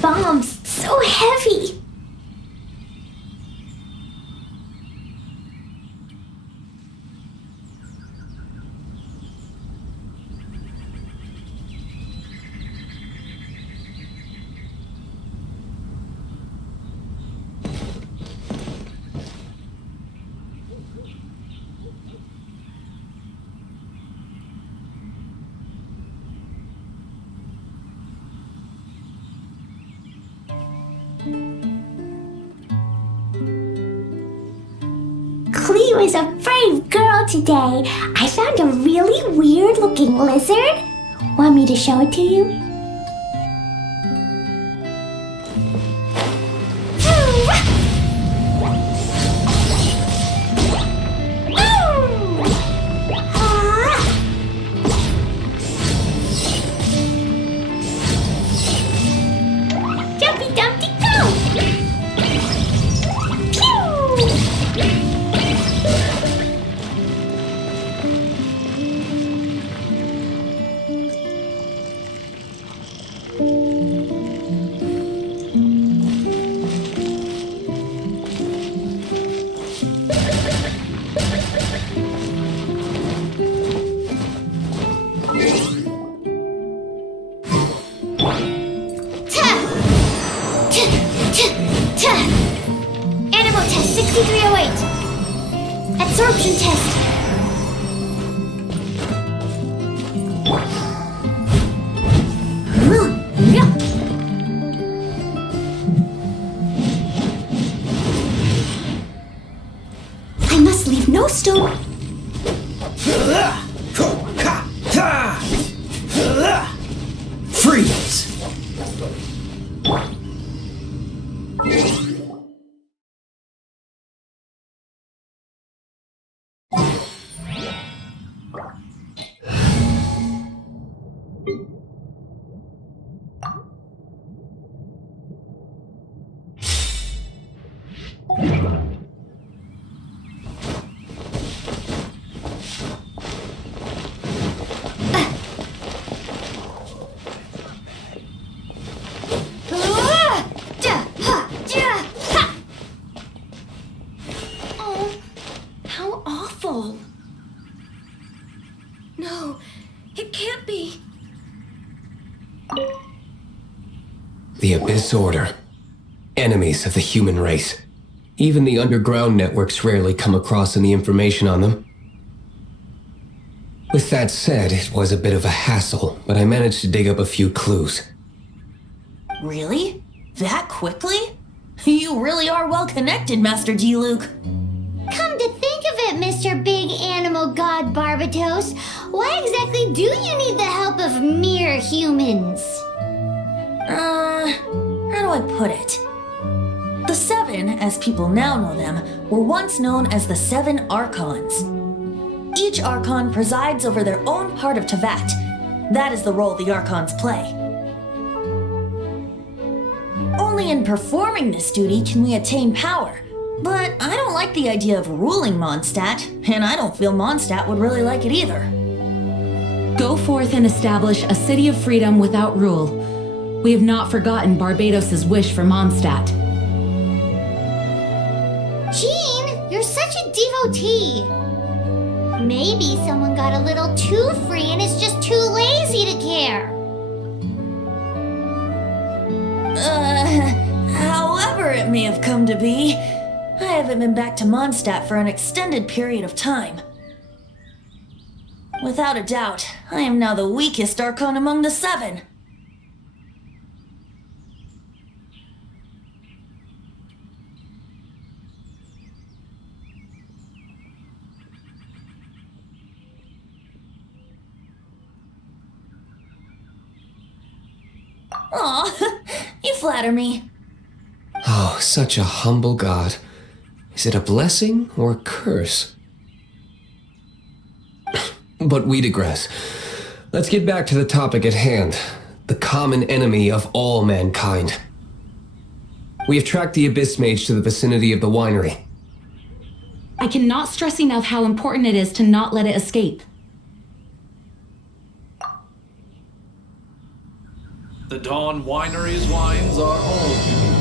bombs so heavy? Cleo is a brave girl today. I found a really weird-looking lizard. Want me to show it to you? Jumpy Dumpty go! Animal test 6308. Absorption test. I must leave no stone. Freeze! How awful. No, it can't be. The Abyss Order. Enemies of the human race. Even the underground networks rarely come across any information on them. With that said, it was a bit of a hassle, but I managed to dig up a few clues. Really? That quickly? You really are well connected, Master G. Luke. Come to think of it, Mr. Big Animal God Barbatos, why exactly do you need the help of mere humans? How do I put it? The Seven, as people now know them, were once known as the Seven Archons. Each Archon presides over their own part of Teyvat. That is the role the Archons play. Only in performing this duty can we attain power. But I don't like the idea of ruling Mondstadt, and I don't feel Mondstadt would really like it either. Go forth and establish a city of freedom without rule. We have not forgotten Barbatos' wish for Mondstadt. Jean, you're such a devotee. Maybe someone got a little too free and is just too lazy to care. However it may have come to be, I haven't been back to Mondstadt for an extended period of time. Without a doubt, I am now the weakest Archon among the Seven. Aw, you flatter me. Oh, such a humble god. Is it a blessing or a curse? But we digress. Let's get back to the topic at hand. The common enemy of all mankind. We have tracked the Abyss Mage to the vicinity of the winery. I cannot stress enough how important it is to not let it escape. The Dawn Winery's wines are all unique.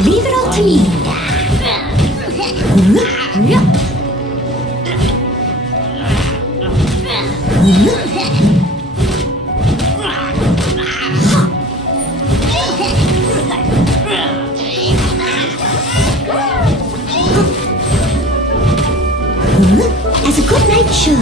Leave it all to me. As a good knight should.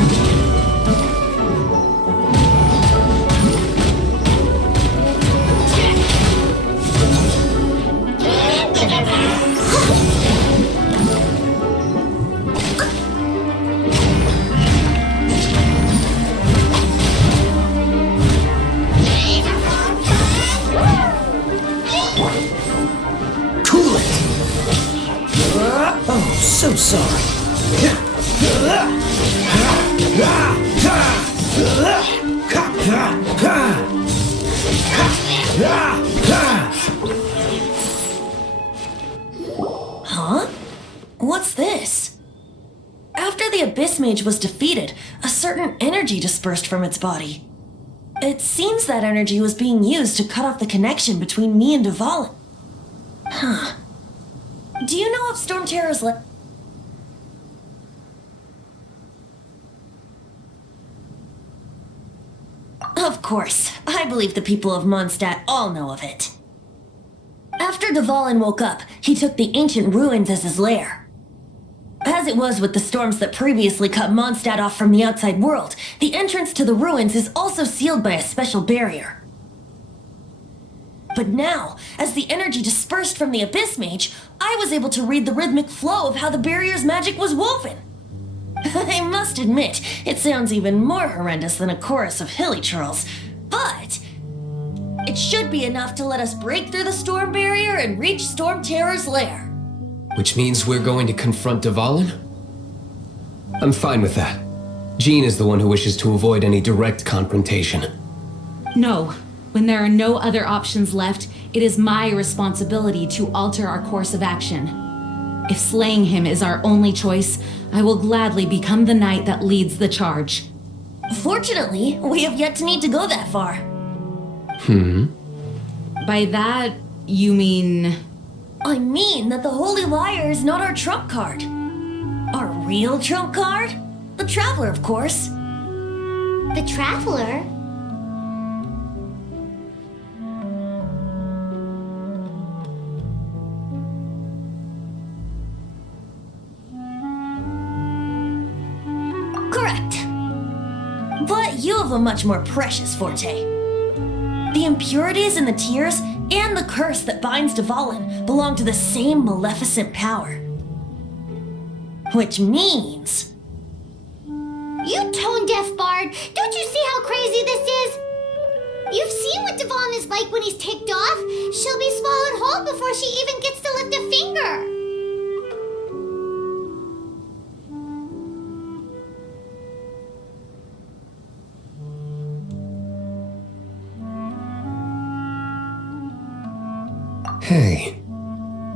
So sorry. Huh? What's this? After the Abyss Mage was defeated, a certain energy dispersed from its body. It seems that energy was being used to cut off the connection between me and Devolin. Huh. Do you know if Storm Terror's Of course, I believe the people of Mondstadt all know of it. After Devolin woke up, he took the ancient ruins as his lair. As it was with the storms that previously cut Mondstadt off from the outside world, the entrance to the ruins is also sealed by a special barrier. But now, as the energy dispersed from the Abyss Mage, I was able to read the rhythmic flow of how the barrier's magic was woven. I must admit, it sounds even more horrendous than a chorus of hilly churls, but it should be enough to let us break through the storm barrier and reach Storm Terror's lair. Which means we're going to confront Devolin? I'm fine with that. Jean is the one who wishes to avoid any direct confrontation. No. When there are no other options left, it is my responsibility to alter our course of action. If slaying him is our only choice, I will gladly become the knight that leads the charge. Fortunately, we have yet to need to go that far. By that, you mean... I mean that the Holy Liar is not our trump card. Our real trump card? The Traveler, of course. The Traveler? Correct. But you have a much more precious forte. The impurities in the tears and the curse that binds Devolin belong to the same maleficent power. Which means... You tone-deaf bard! Don't you see how crazy this is? You've seen what Devolin is like when he's ticked off. She'll be swallowed whole before she even gets to lift a finger. Hey,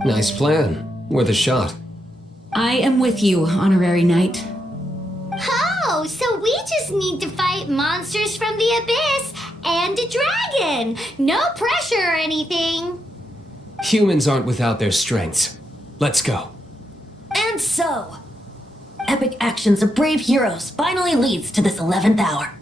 nice plan. Worth a shot. I am with you, Honorary Knight. Oh, so we just need to fight monsters from the abyss and a dragon. No pressure or anything. Humans aren't without their strengths. Let's go. And so, epic actions of brave heroes finally leads to this 11th hour.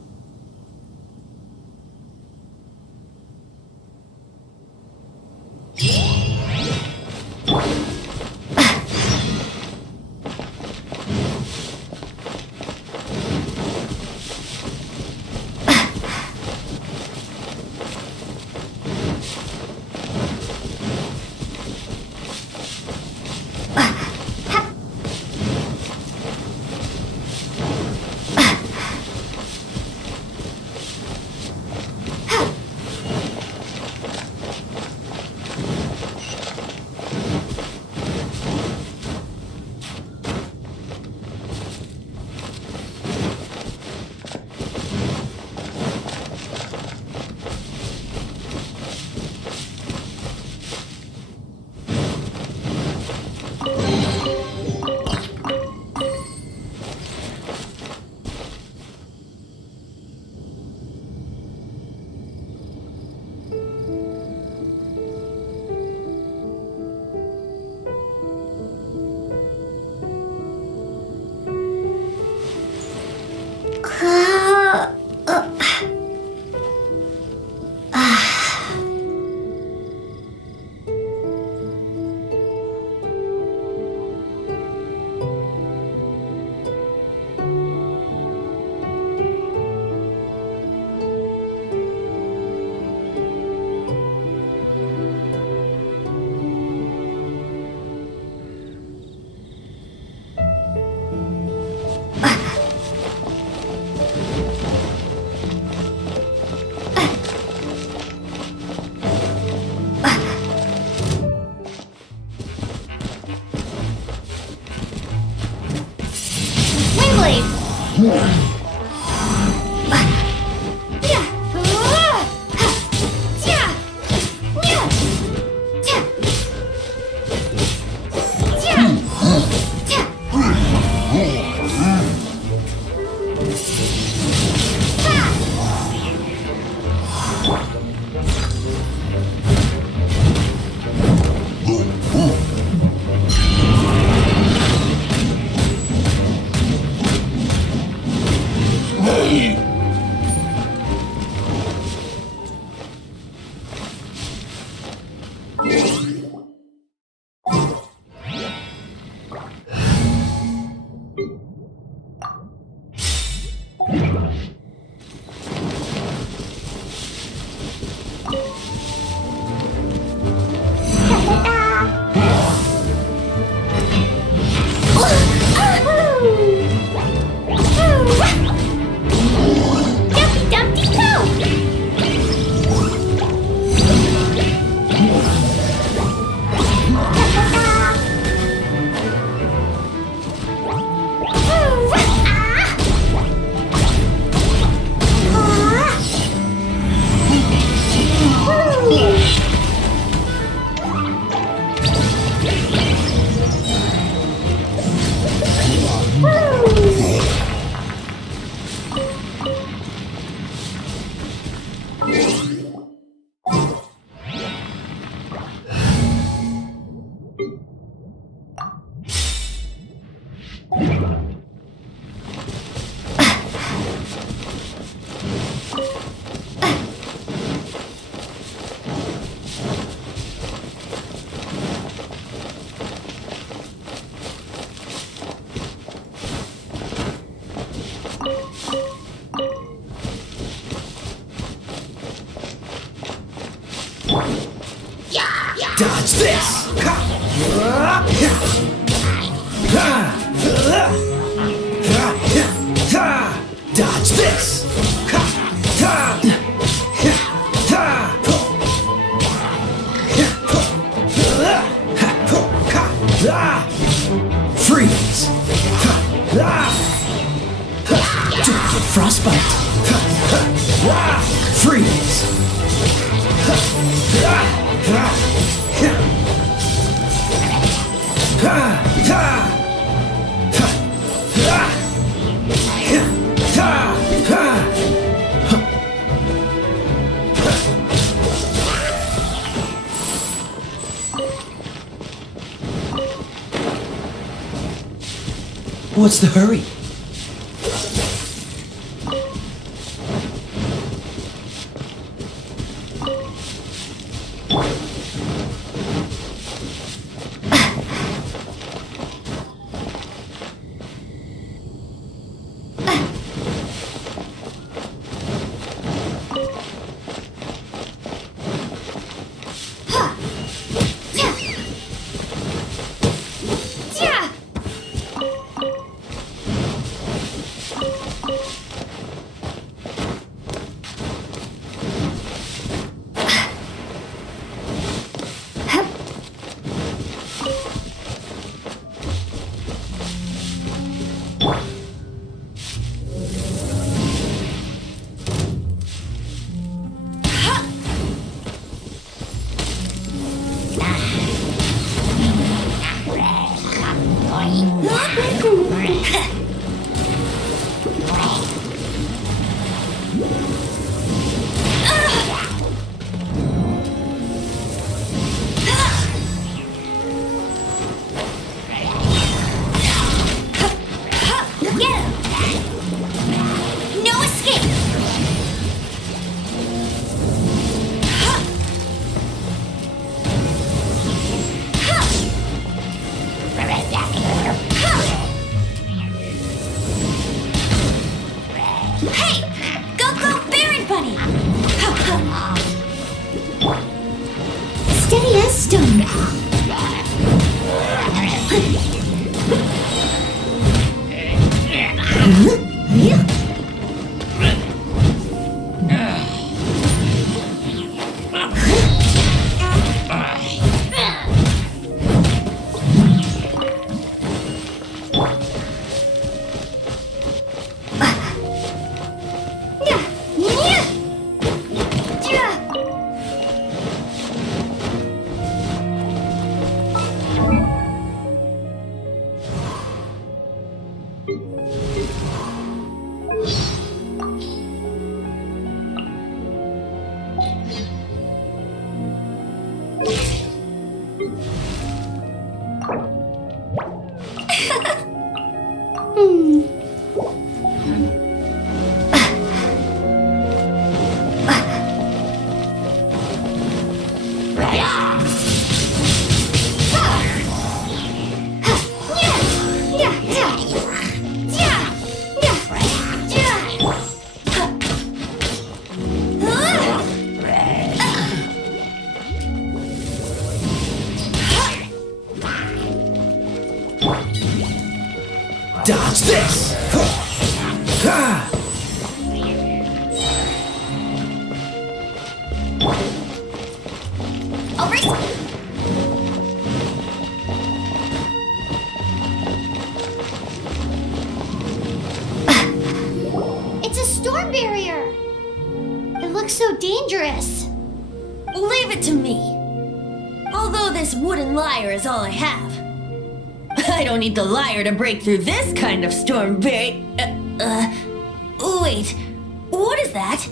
Dodge this! Freeze! Don't get frostbite! Freeze! What's the hurry? Steady as stone. Dodge this! I'll race. It's a storm barrier. It looks so dangerous. Leave it to me. Although this wooden lyre is all I have. I don't need the lyre to break through this kind of storm barrier. Wait, what is that?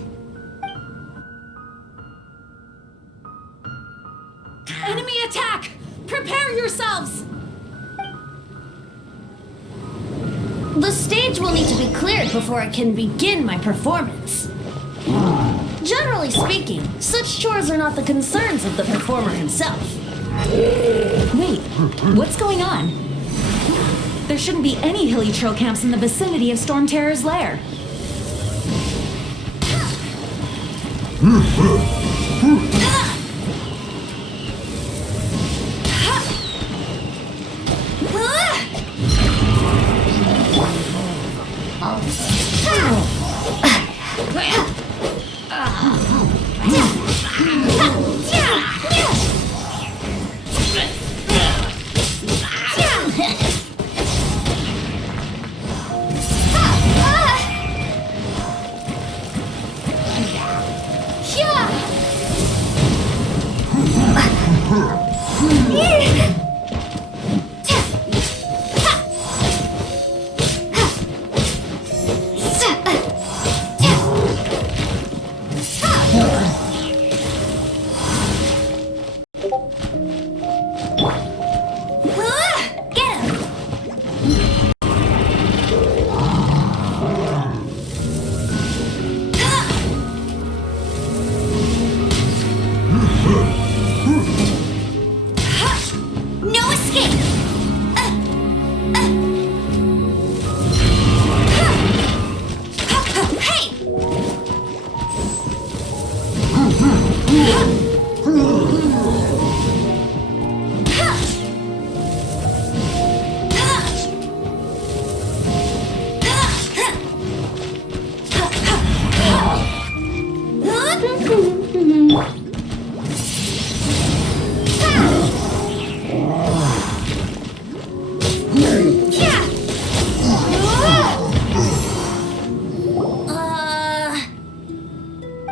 Enemy attack! Prepare yourselves! The stage will need to be cleared before I can begin my performance. Generally speaking, such chores are not the concerns of the performer himself. Wait, what's going on? There shouldn't be any hilly trail camps in the vicinity of Storm Terror's lair. Get him! No escape! Hey!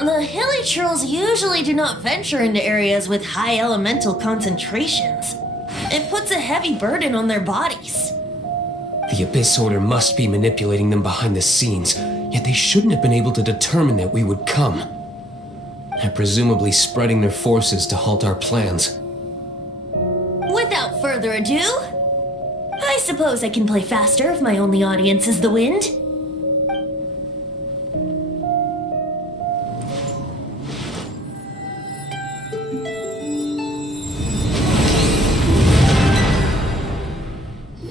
The hilly trolls usually do not venture into areas with high elemental concentrations. It puts a heavy burden on their bodies. The Abyss Order must be manipulating them behind the scenes, yet they shouldn't have been able to determine that we would come. They're presumably spreading their forces to halt our plans. Without further ado, I suppose I can play faster if my only audience is the wind.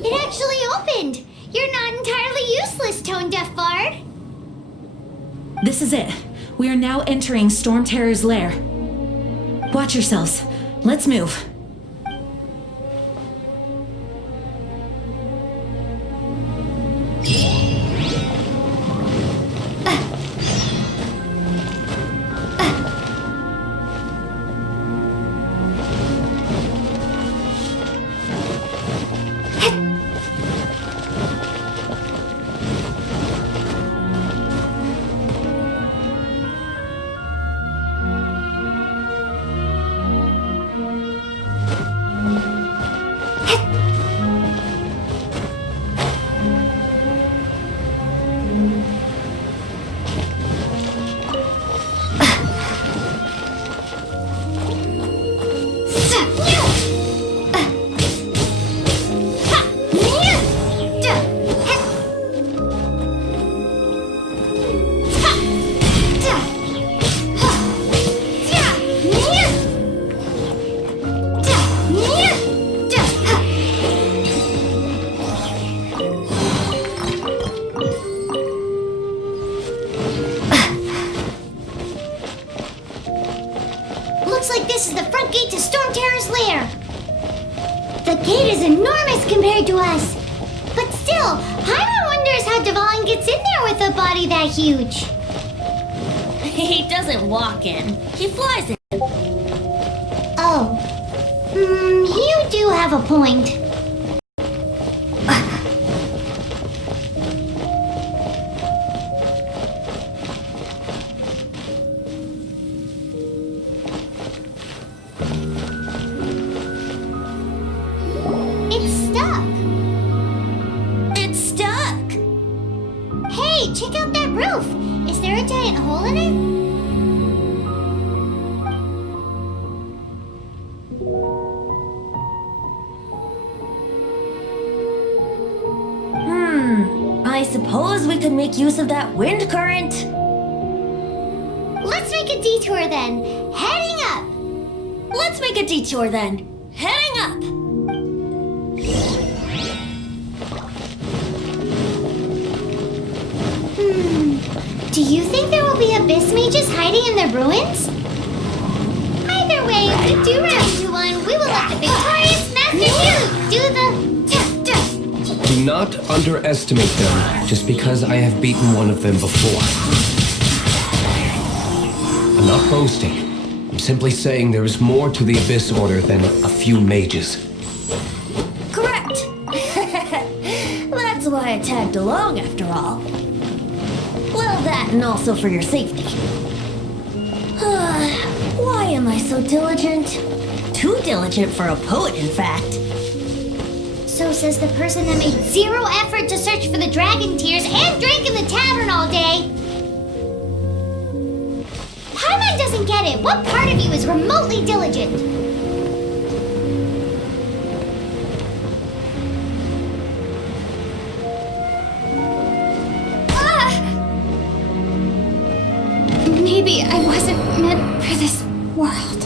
It actually opened! You're not entirely useless, Tone Deaf Bard! This is it. We are now entering Storm Terror's lair. Watch yourselves. Let's move. Looks like this is the front gate to Storm Terror's lair. The gate is enormous compared to us. But still, Paimon wonders how Devolin gets in there with a body that huge. He doesn't walk in, he flies in. Oh. You do have a point. It's stuck. It's stuck! Hey, check out that roof. Is there a giant hole in it? I suppose we could make use of that wind current. Let's make a detour then. Heading up. Let's make a detour then. Heading up! Do you think there will be abyss mages hiding in the ruins? Either way, if we do run into one, we will let the victorious Master do the... Do not underestimate them just because I have beaten one of them before. I'm not boasting. I'm simply saying there is more to the Abyss Order than a few mages. Correct! That's why I tagged along after all. Well, that and also for your safety. Why am I so diligent? too diligent for a poet, in fact. So says the person that made zero effort to search for the dragon tears and drank in the tavern all day. Paimon doesn't get it. What part of you is remotely diligent? Maybe I wasn't meant for this world.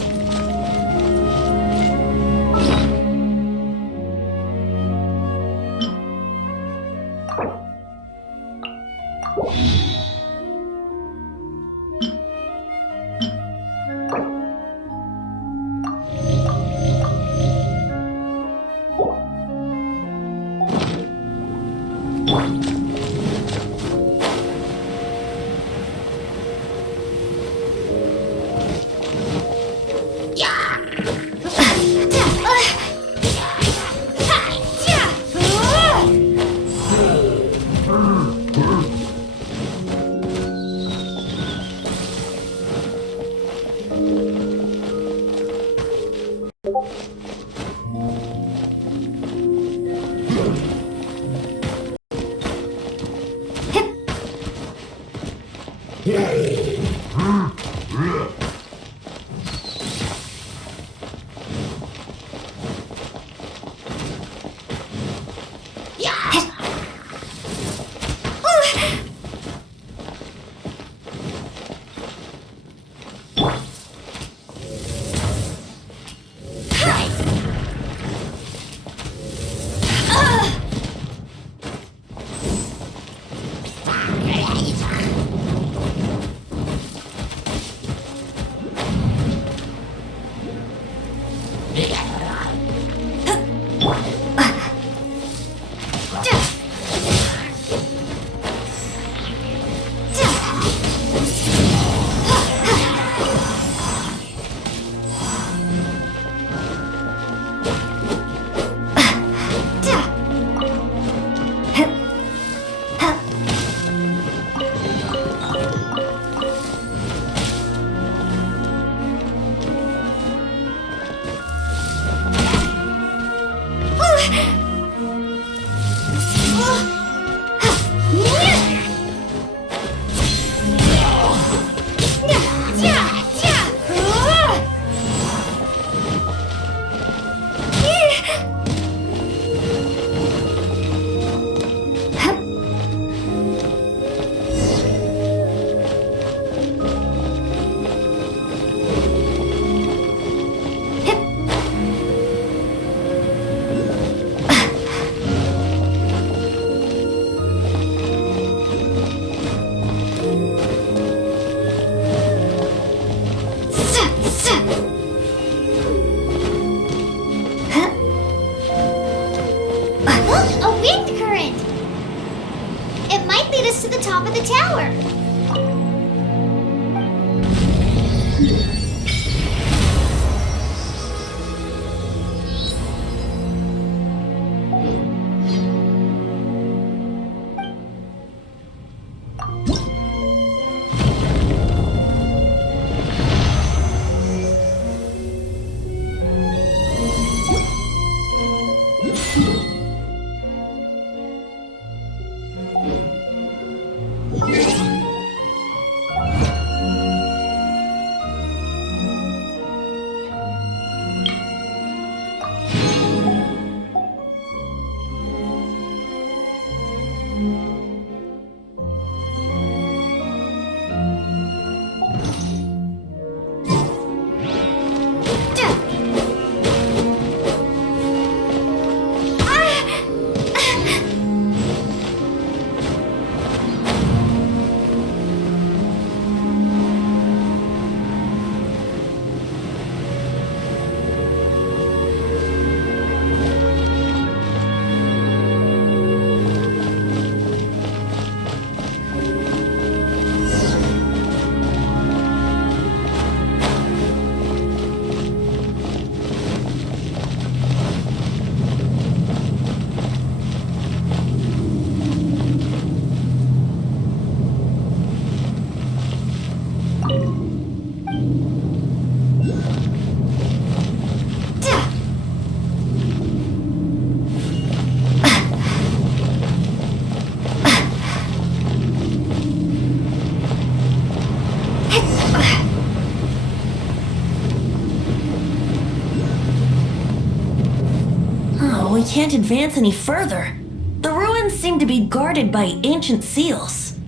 can't advance any further. The ruins seem to be guarded by ancient seals.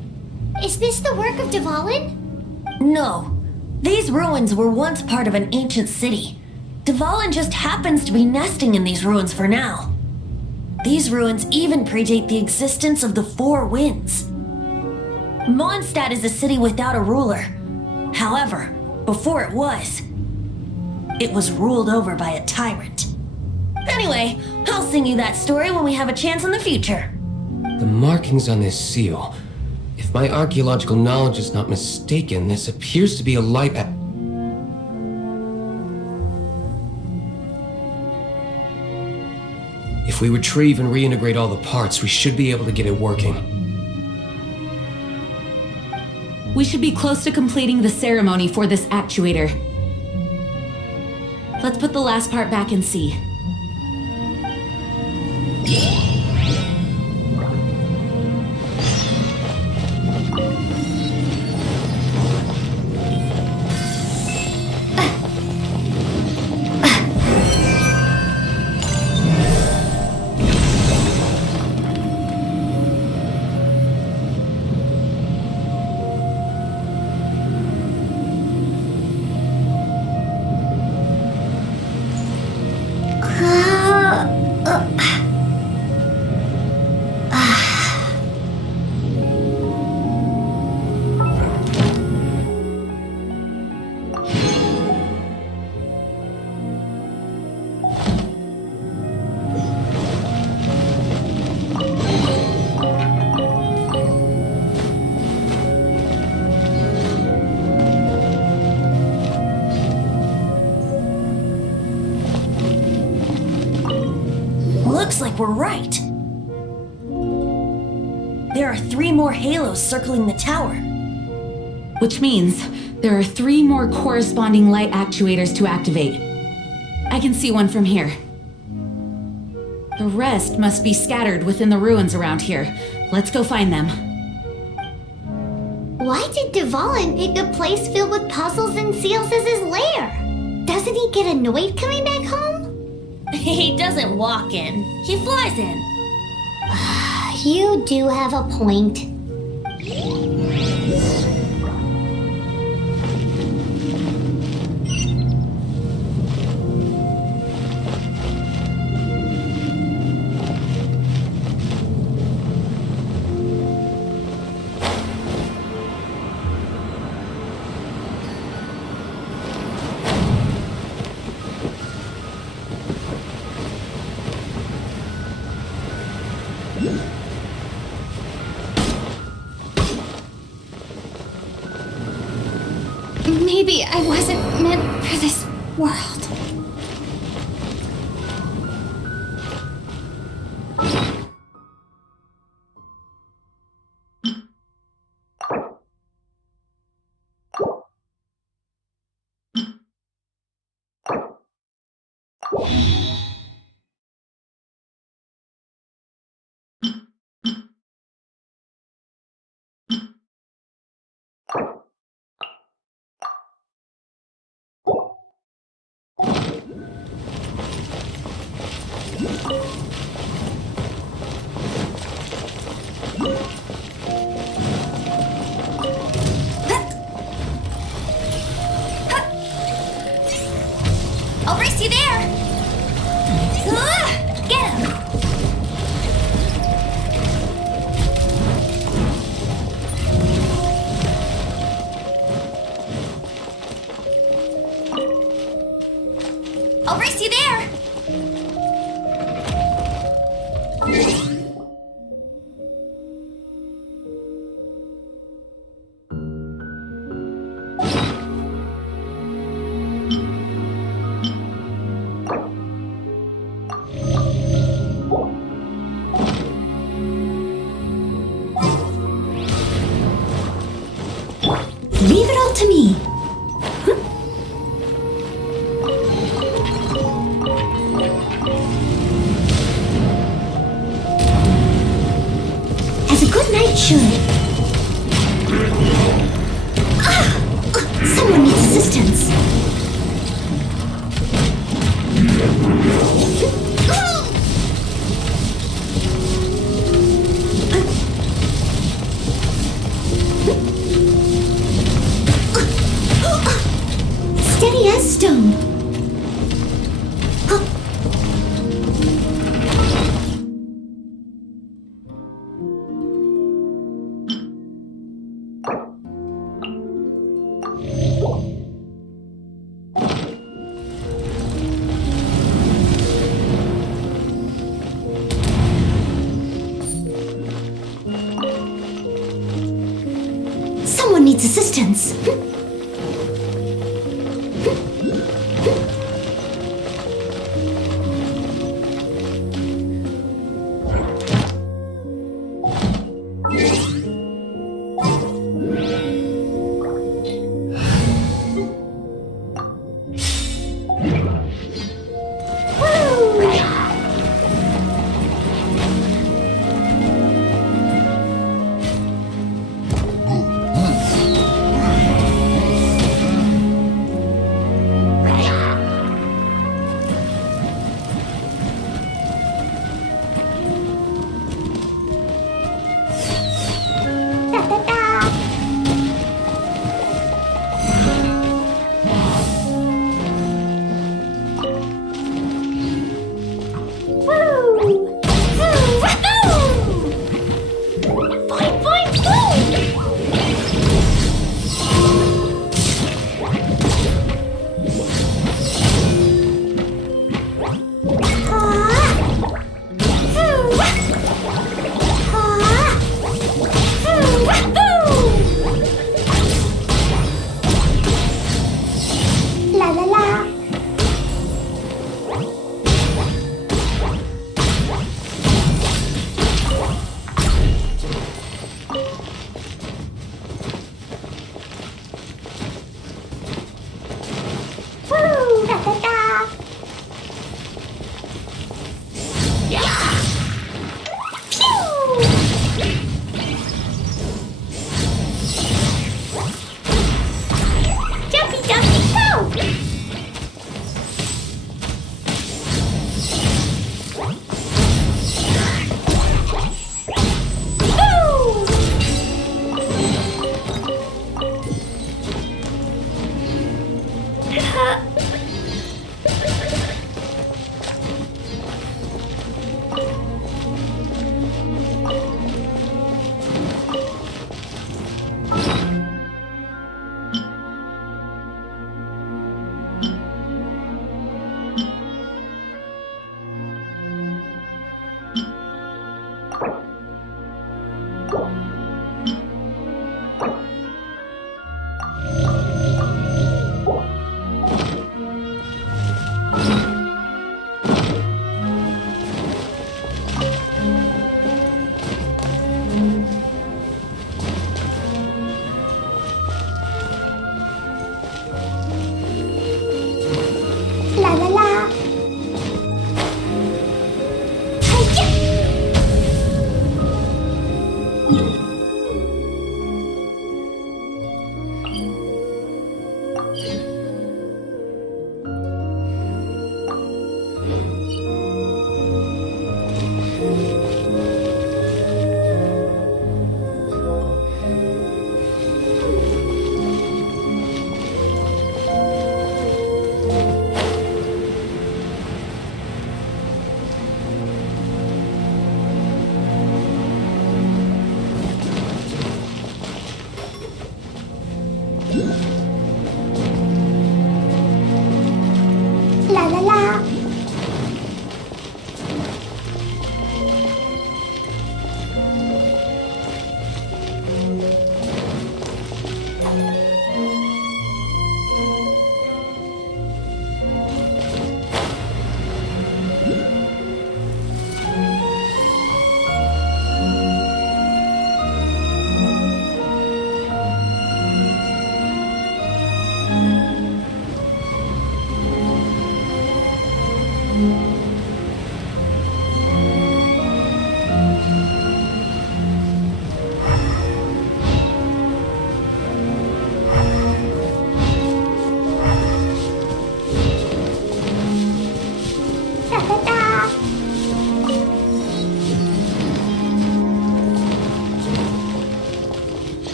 Is this the work of Devolin? No. These ruins were once part of an ancient city. Devolin just happens to be nesting in these ruins for now. These ruins even predate the existence of the Four Winds. Mondstadt is a city without a ruler. However, before it was ruled over by a tyrant. Anyway, I'll sing you that story when we have a chance in the future. The markings on this seal. If my archaeological knowledge is not mistaken, this appears to be a light. If we retrieve and reintegrate all the parts, we should be able to get it working. We should be close to completing the ceremony for this actuator. Let's put the last part back and see. Looks like we're right. There are 3 more halos circling the tower. Which means there are 3 more corresponding light actuators to activate. I can see one from here. The rest must be scattered within the ruins around here. Let's go find them. Why did Devolin pick a place filled with puzzles and seals as his lair? Doesn't he get annoyed coming back home? He doesn't walk in. He flies in. You do have a point. Maybe I wasn't meant for this world. I'll race you there! Get him! I'll race you there! Leave it all to me. As a good knight should. Someone needs assistance. MES stone. Huh. Someone needs assistance.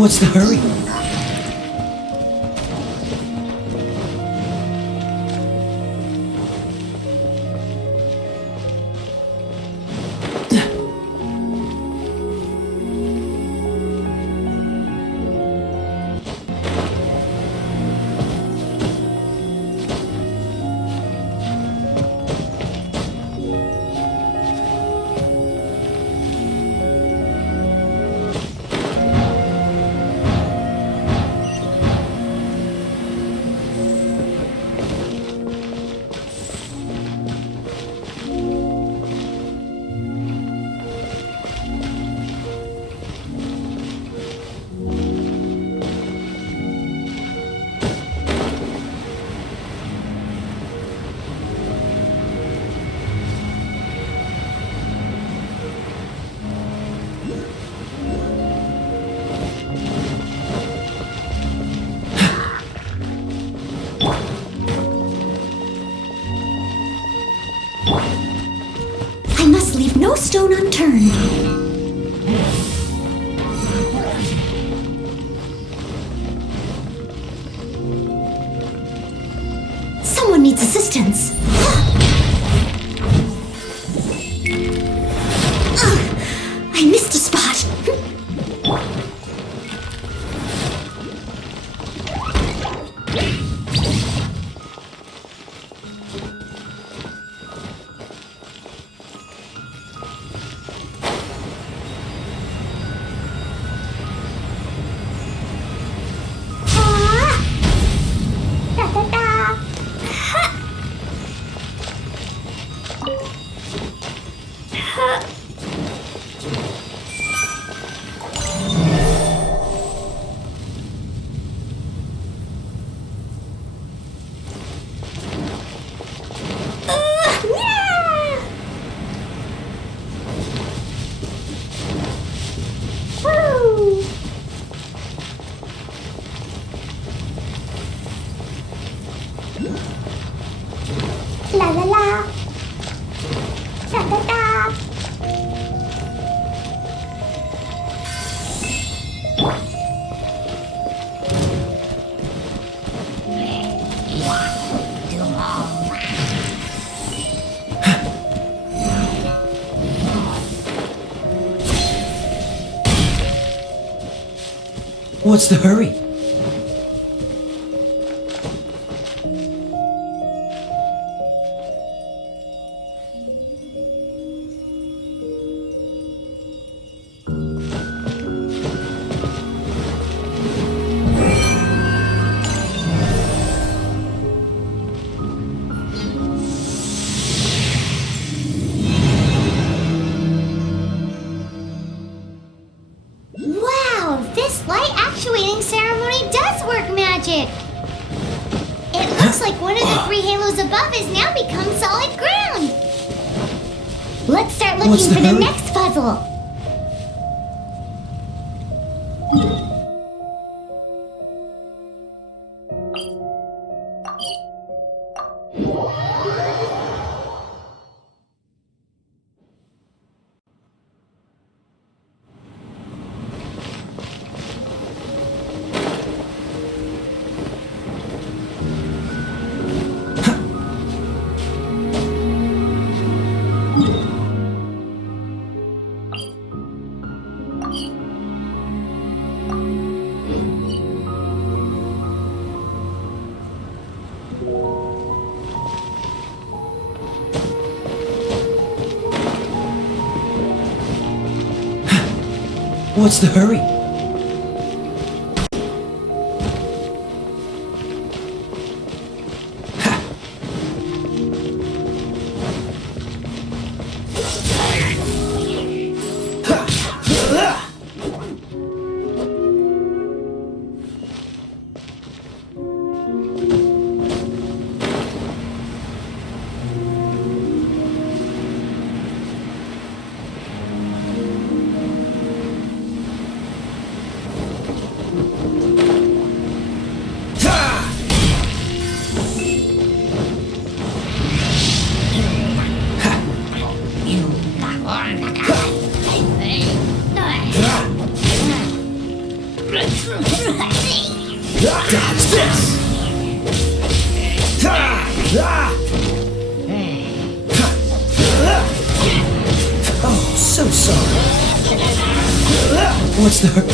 What's the hurry? I must leave no stone unturned. Someone needs assistance. I missed a spot. La la la. Da da da. What's the hurry? Wow, this light actuating ceremony does work magic. It looks like one of the three halos above has now become solid ground. Let's start looking What's the for the hurry? next puzzle. What's the hurry? Oh, so sorry. What's the hurry?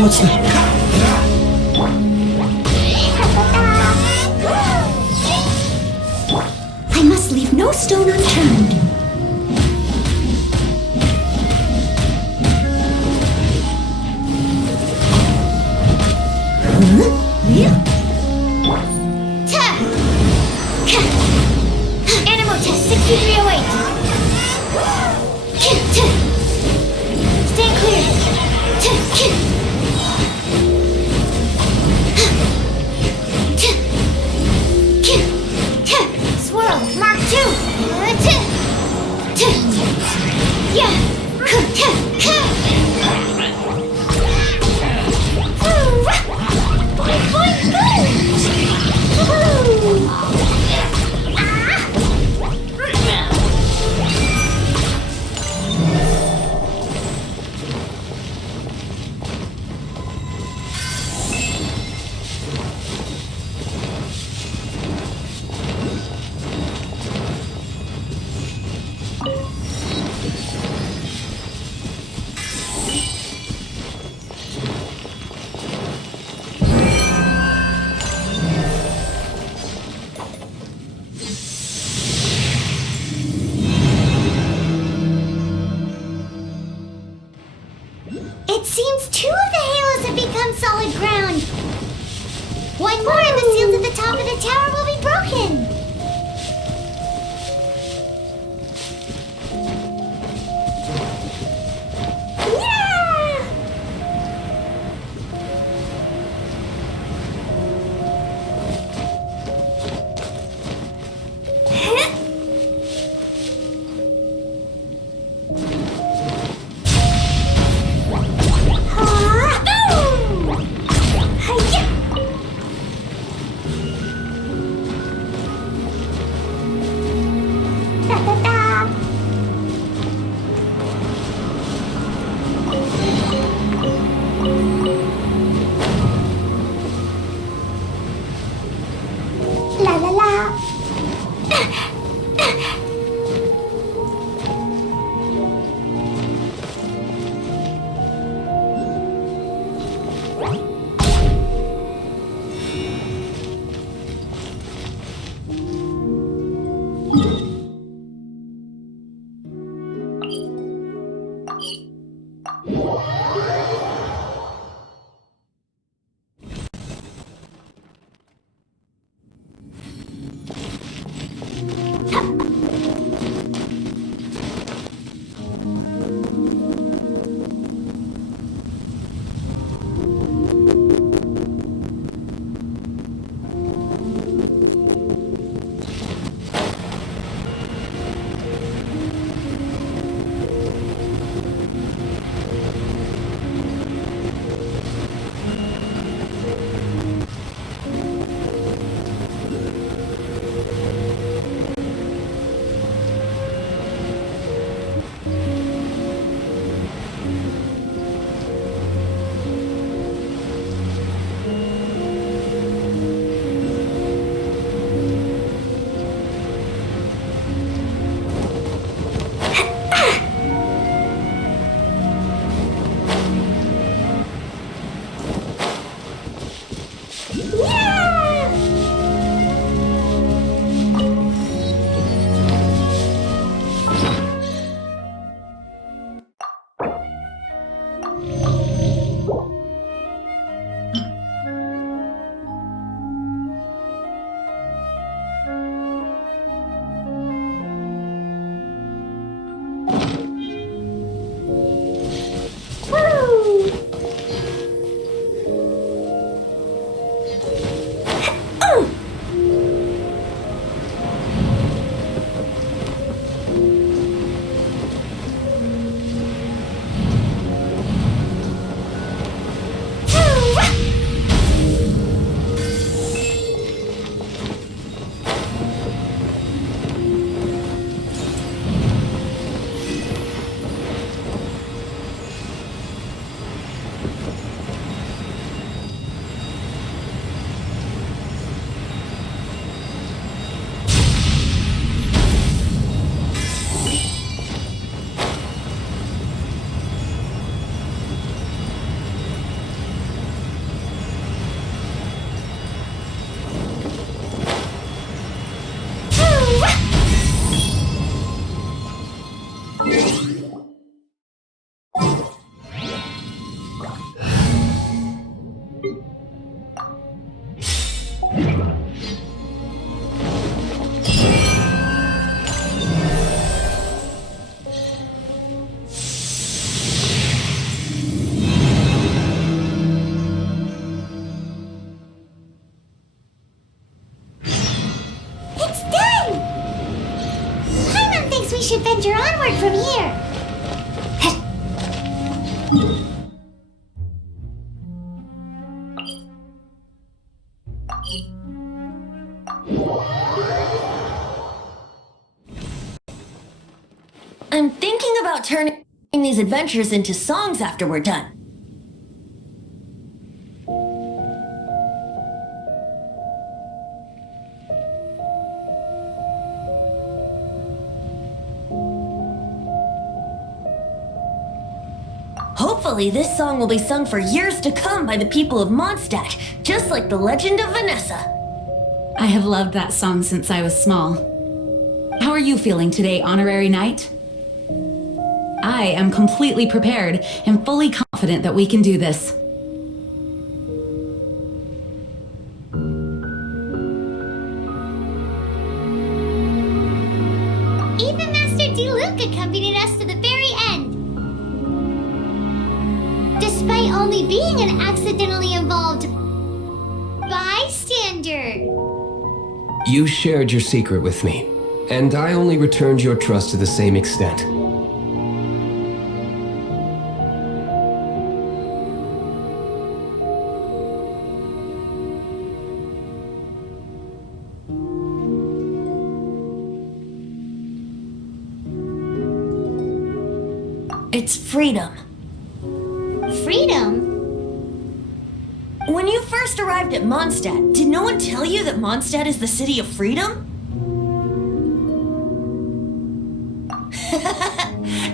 What's the... I must leave no stone unturned. Animal test 6308. Stand clear. Swirl, Mark 2. Yeah. Boing, boing, boom. Woohoo. It seems 2 of the halos have become solid ground. 1 more and the seals at the top of the tower will be broken. adventure onward from here. I'm thinking about turning these adventures into songs after we're done. Hopefully, this song will be sung for years to come by the people of Mondstadt, just like the legend of Vanessa. I have loved that song since I was small. How are you feeling today, Honorary Knight? I am completely prepared and fully confident that we can do this. Even Master Diluc accompanied us to the very end. Despite only being an accidentally involved bystander. You shared your secret with me, and I only returned your trust to the same extent. It's freedom. Freedom? When you first arrived at Mondstadt, did no one tell you that Mondstadt is the city of freedom?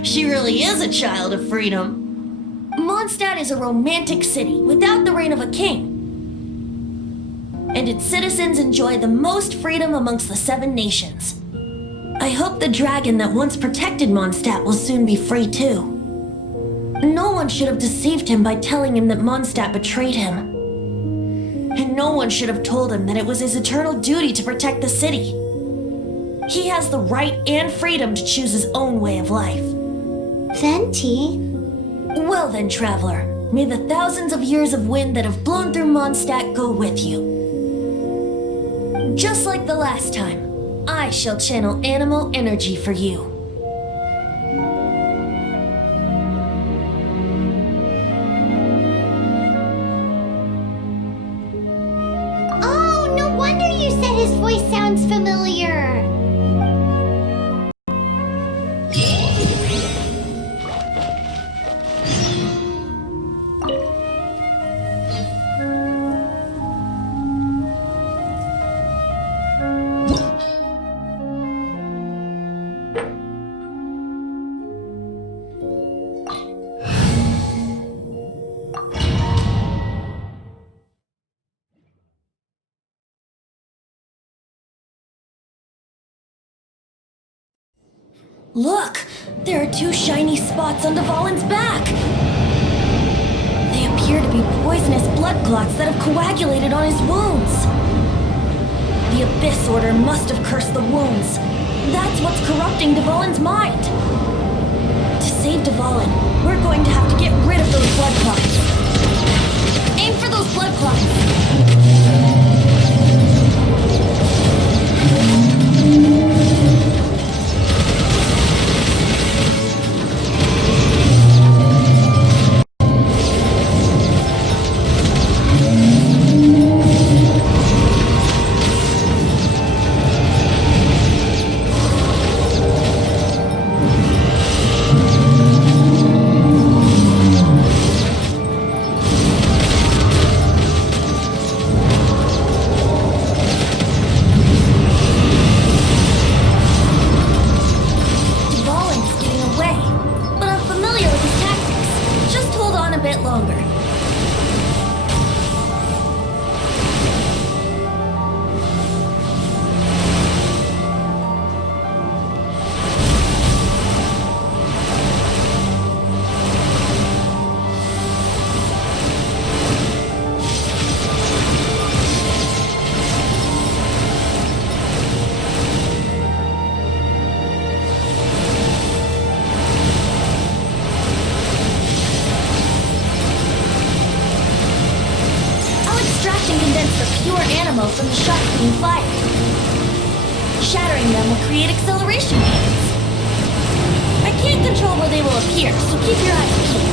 She really is a child of freedom. Mondstadt is a romantic city without the reign of a king. And its citizens enjoy the most freedom amongst the 7 nations. I hope the dragon that once protected Mondstadt will soon be free too. No one should have deceived him by telling him that Mondstadt betrayed him. And no one should have told him that it was his eternal duty to protect the city. He has the right and freedom to choose his own way of life. Venti? Well then, traveler, may the thousands of years of wind that have blown through Mondstadt go with you. Just like the last time, I shall channel animal energy for you. Oh, no wonder you said his voice sounds familiar. Look! There are 2 shiny spots on Devolin's back! They appear to be poisonous blood clots that have coagulated on his wounds. The Abyss Order must have cursed the wounds. That's what's corrupting Devolin's mind. To save Devolin, we're going to have to get rid of those blood clots. Aim for those blood clots! From the shots being fired. Shattering them will create acceleration bands. can't control where they will appear, so keep your eyes peeled.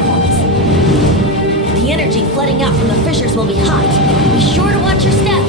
platforms. The energy flooding out from the fissures will be hot. Be sure to watch your step.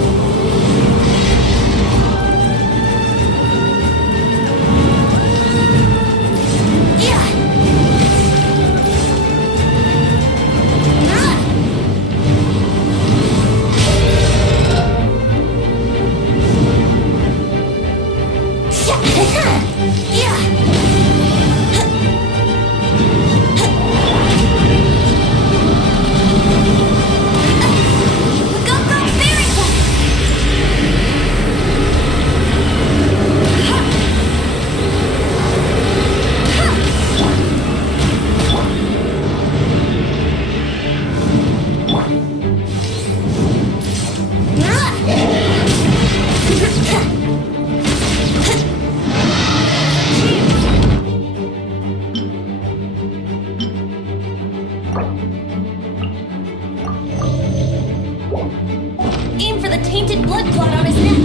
Aim for the tainted blood clot on his neck.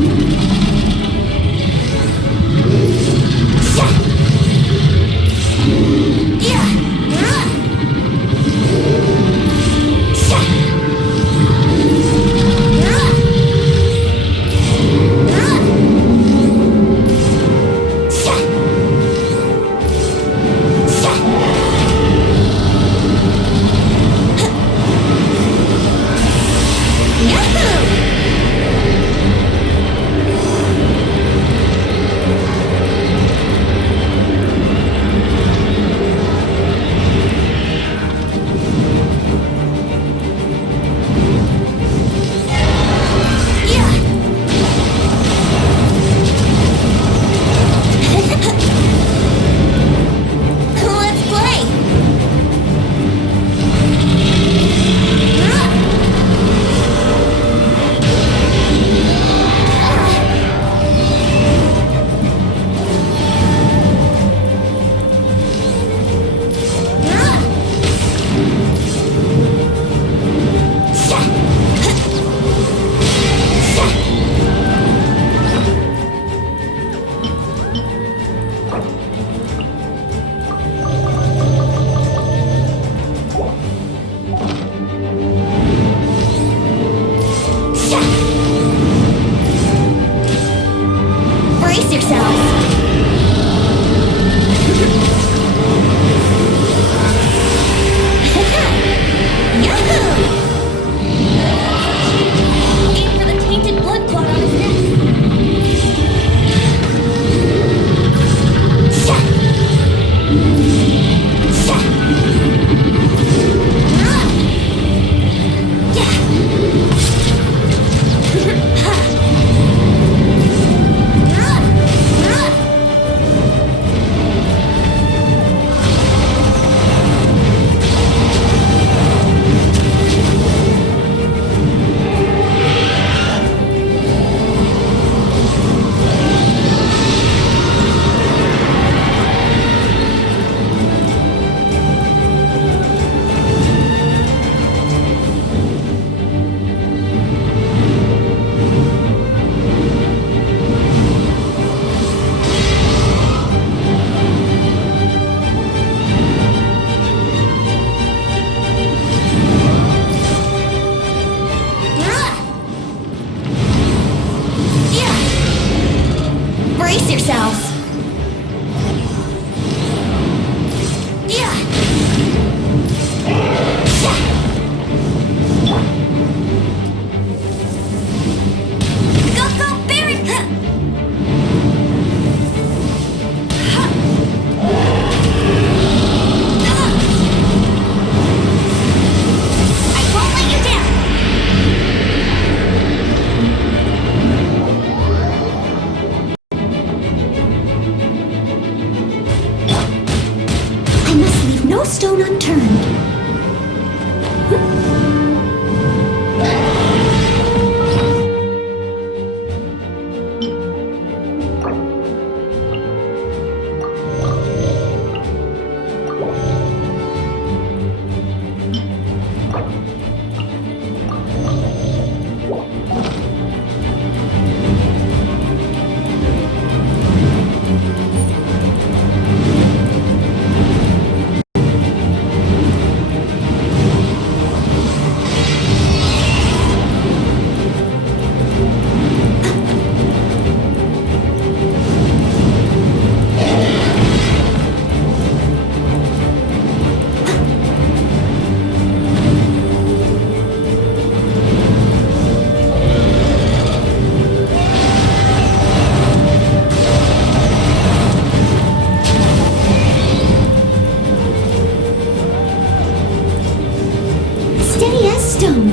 Stone.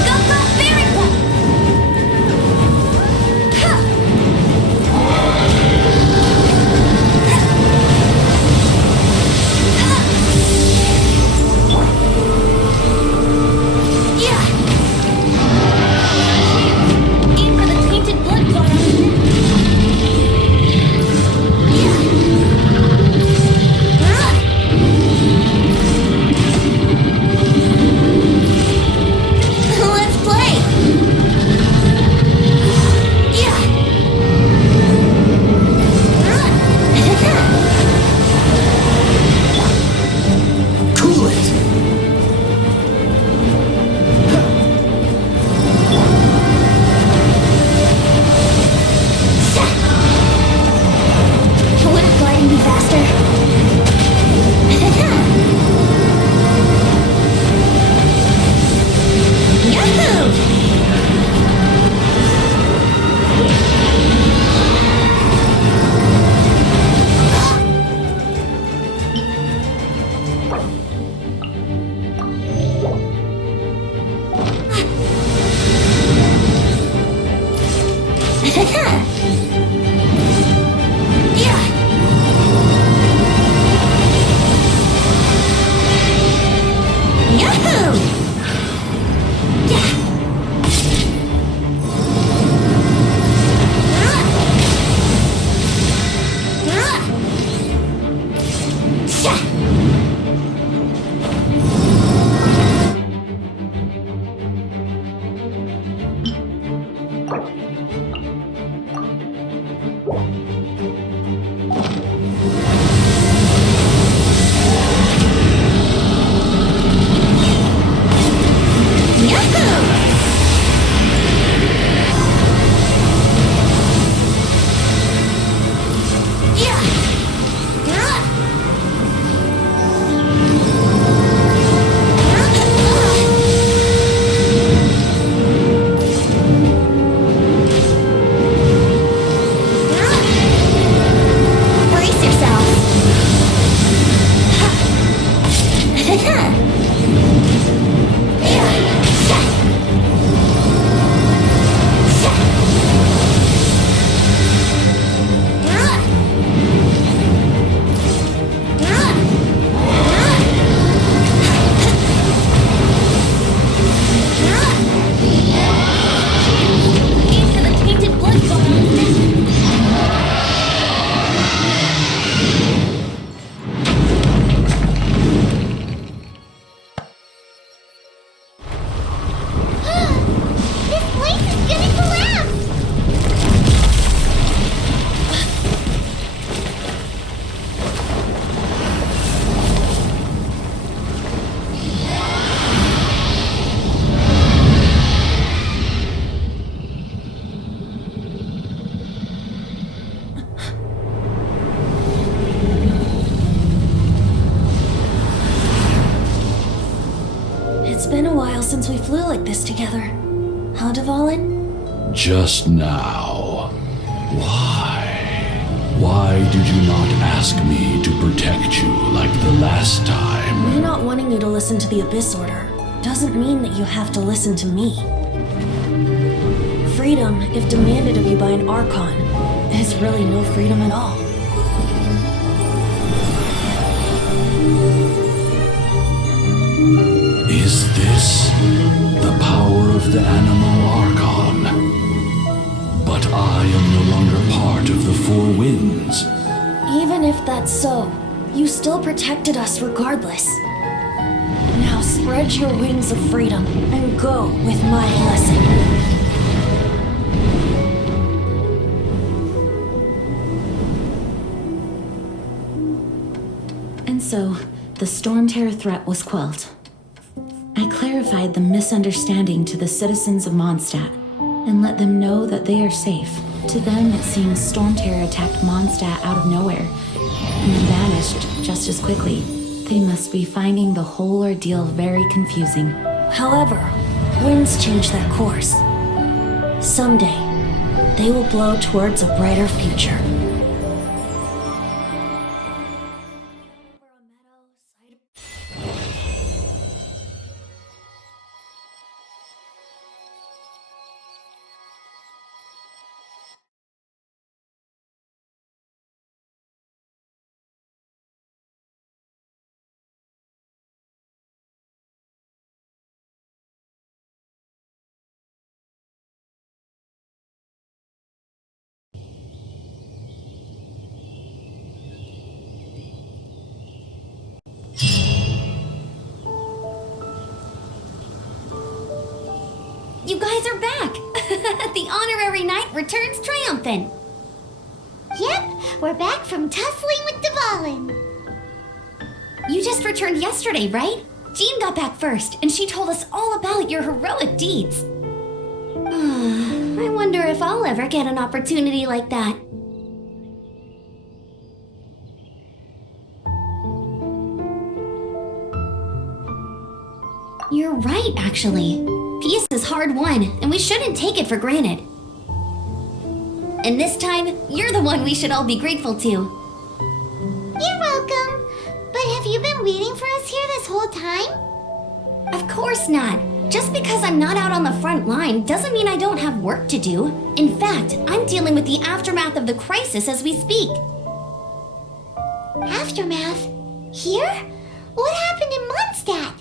Go, Fairy Blood! Aim for the tainted blood clot. Let's play! Cool it! Wouldn't gliding be faster? Yahoo! Yahoo! Brace yourself! Aim for the tainted blood clot. This place is gonna collapse! It's been a while since we flew like this together. Huh, Devolin? Just now. Why? Why did you not ask me to protect you like the last time? Me not wanting you to listen to the Abyss Order doesn't mean that you have to listen to me. Freedom, if demanded of you by an Archon, is really no freedom at all. Is this the power of the Animal Archon? But I am no longer part of the Four Winds. Even if that's so, you still protected us regardless. Now spread your wings of freedom and go with my blessing. And so, the Storm Terror threat was quelled. I clarified the misunderstanding to the citizens of Mondstadt and let them know that they are safe. To them, it seems Storm Terror attacked Mondstadt out of nowhere and then vanished just as quickly. They must be finding the whole ordeal very confusing. However, winds change their course. Someday, they will blow towards a brighter future. You guys are back! The honorary knight returns triumphant! Yep, we're back from tussling with Devolin. You just returned yesterday, right? Jean got back first, and she told us all about your heroic deeds. I wonder if I'll ever get an opportunity like that. You're right, actually. Peace is hard won, and we shouldn't take it for granted. And this time, you're the one we should all be grateful to. You're welcome. But have you been waiting for us here this whole time? Of course not. Just because I'm not out on the front line doesn't mean I don't have work to do. In fact, I'm dealing with the aftermath of the crisis as we speak. Aftermath? Here? What happened in Mondstadt?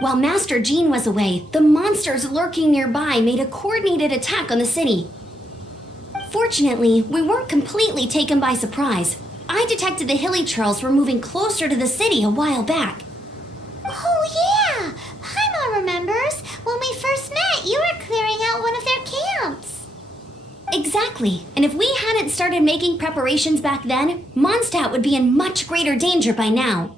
While Master Jean was away, the monsters lurking nearby made a coordinated attack on the city. Fortunately, we weren't completely taken by surprise. I detected the Hilly Churls were moving closer to the city a while back. Oh yeah! Paimon remembers. When we first met, you were clearing out one of their camps. Exactly. And if we hadn't started making preparations back then, Mondstadt would be in much greater danger by now.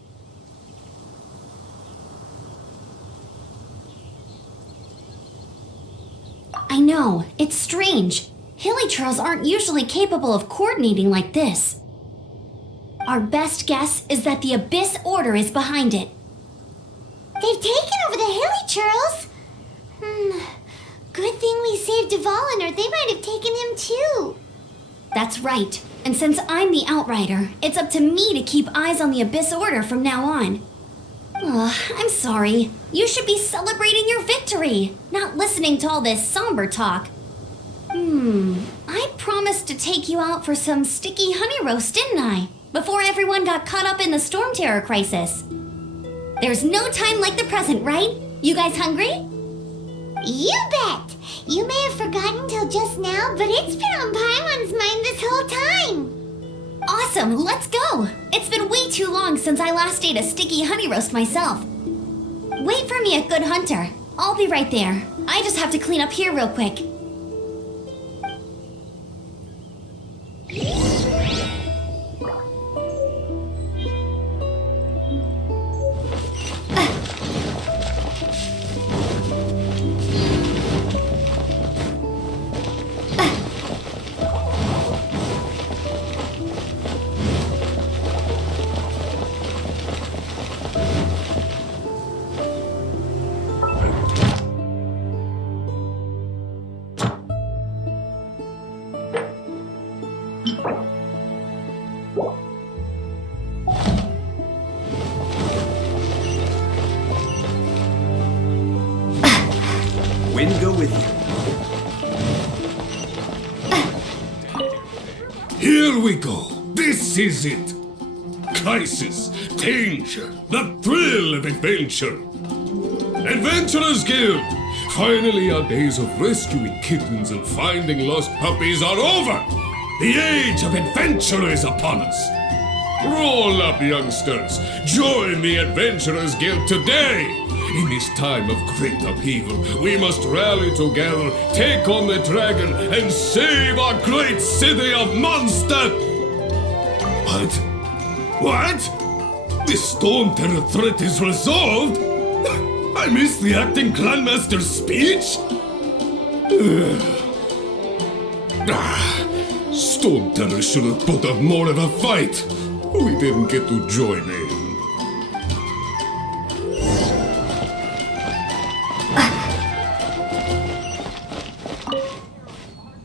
I know, it's strange. Hilly Churls aren't usually capable of coordinating like this. Our best guess is that the Abyss Order is behind it. They've taken over the Hilly Churls? Good thing we saved Devolin, or they might have taken him too. That's right. And since I'm the Outrider, it's up to me to keep eyes on the Abyss Order from now on. I'm sorry. You should be celebrating your victory, not listening to all this somber talk. I promised to take you out for some sticky honey roast, didn't I? Before everyone got caught up in the Storm Terror crisis. There's no time like the present, right? You guys hungry? You bet! You may have forgotten till just now, but it's been on Paimon's mind this whole time. Awesome, let's go! It's been way too long since I last ate a sticky honey roast myself. Wait for me at Good Hunter. I'll be right there. I just have to clean up here real quick. Wind go with you. Here we go. This is it. Crisis, danger, the thrill of adventure. Adventurers Guild! Finally, our days of rescuing kittens and finding lost puppies are over. The age of adventure is upon us. Roll up, youngsters. Join the Adventurers Guild today. In this time of great upheaval, we must rally together, take on the dragon, and save our great city of Mondstadt! What? What? The Storm Terror threat is resolved? I missed the acting clanmaster's speech? Storm Terror should have put up more of a fight. We didn't get to join in.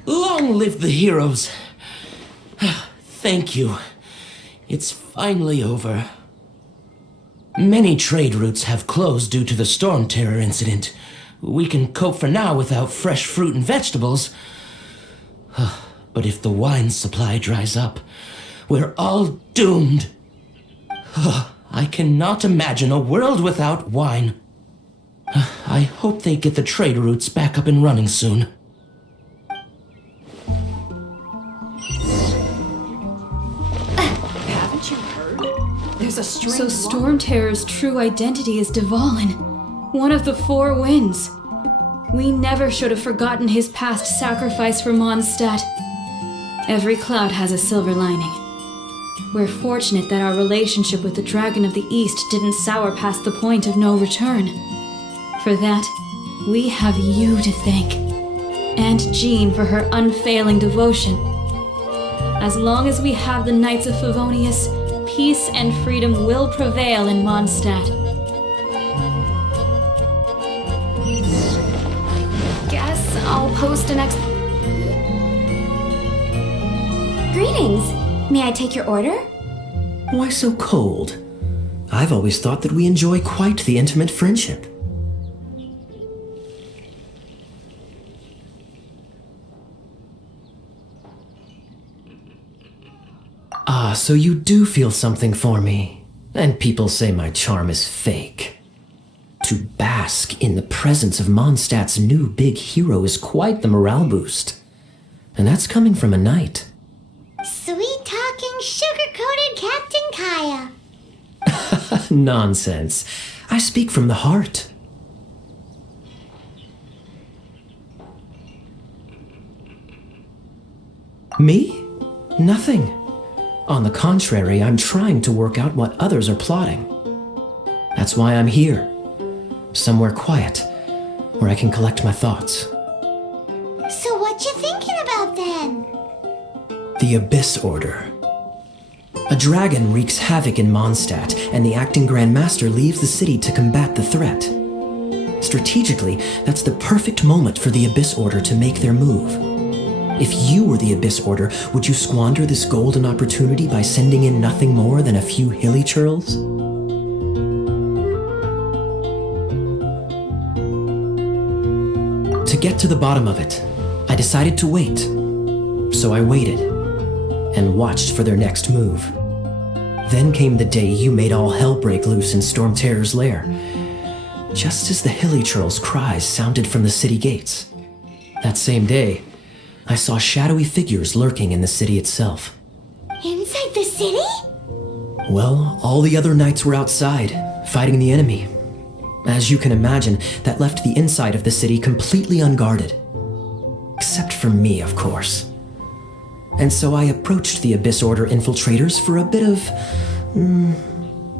Long live the heroes. Thank you. It's finally over. Many trade routes have closed due to the Storm Terror incident. We can cope for now without fresh fruit and vegetables. But if the wine supply dries up, we're all doomed. I cannot imagine a world without wine. I hope they get the trade routes back up and running soon. Haven't you heard? There's a strange So Storm Terror's true identity is Devolin, one of the four winds. We never should have forgotten his past sacrifice for Mondstadt. Every cloud has a silver lining. We're fortunate that our relationship with the Dragon of the East didn't sour past the point of no return. For that, we have you to thank. And Jean for her unfailing devotion. As long as we have the Knights of Favonius, peace and freedom will prevail in Mondstadt. Guess I'll post an Greetings. May I take your order? Why so cold? I've always thought that we enjoy quite the intimate friendship. Ah, so you do feel something for me. And people say my charm is fake. To bask in the presence of Mondstadt's new big hero is quite the morale boost. And that's coming from a knight. Sweet-talking, sugar-coated Captain Kaya. Nonsense. I speak from the heart. Me? Nothing. On the contrary, I'm trying to work out what others are plotting. That's why I'm here. Somewhere quiet, where I can collect my thoughts. So what you thinking about then? The Abyss Order. A dragon wreaks havoc in Mondstadt, and the acting Grand Master leaves the city to combat the threat. Strategically, that's the perfect moment for the Abyss Order to make their move. If you were the Abyss Order, would you squander this golden opportunity by sending in nothing more than a few hilly churls? To get to the bottom of it, I decided to wait. So I waited, and watched for their next move. Then came the day you made all hell break loose in Storm Terror's lair, just as the hilly churls' cries sounded from the city gates. That same day, I saw shadowy figures lurking in the city itself. Inside the city? Well, all the other knights were outside, fighting the enemy. As you can imagine, that left the inside of the city completely unguarded. Except for me, of course. And so I approached the Abyss Order infiltrators for a bit of,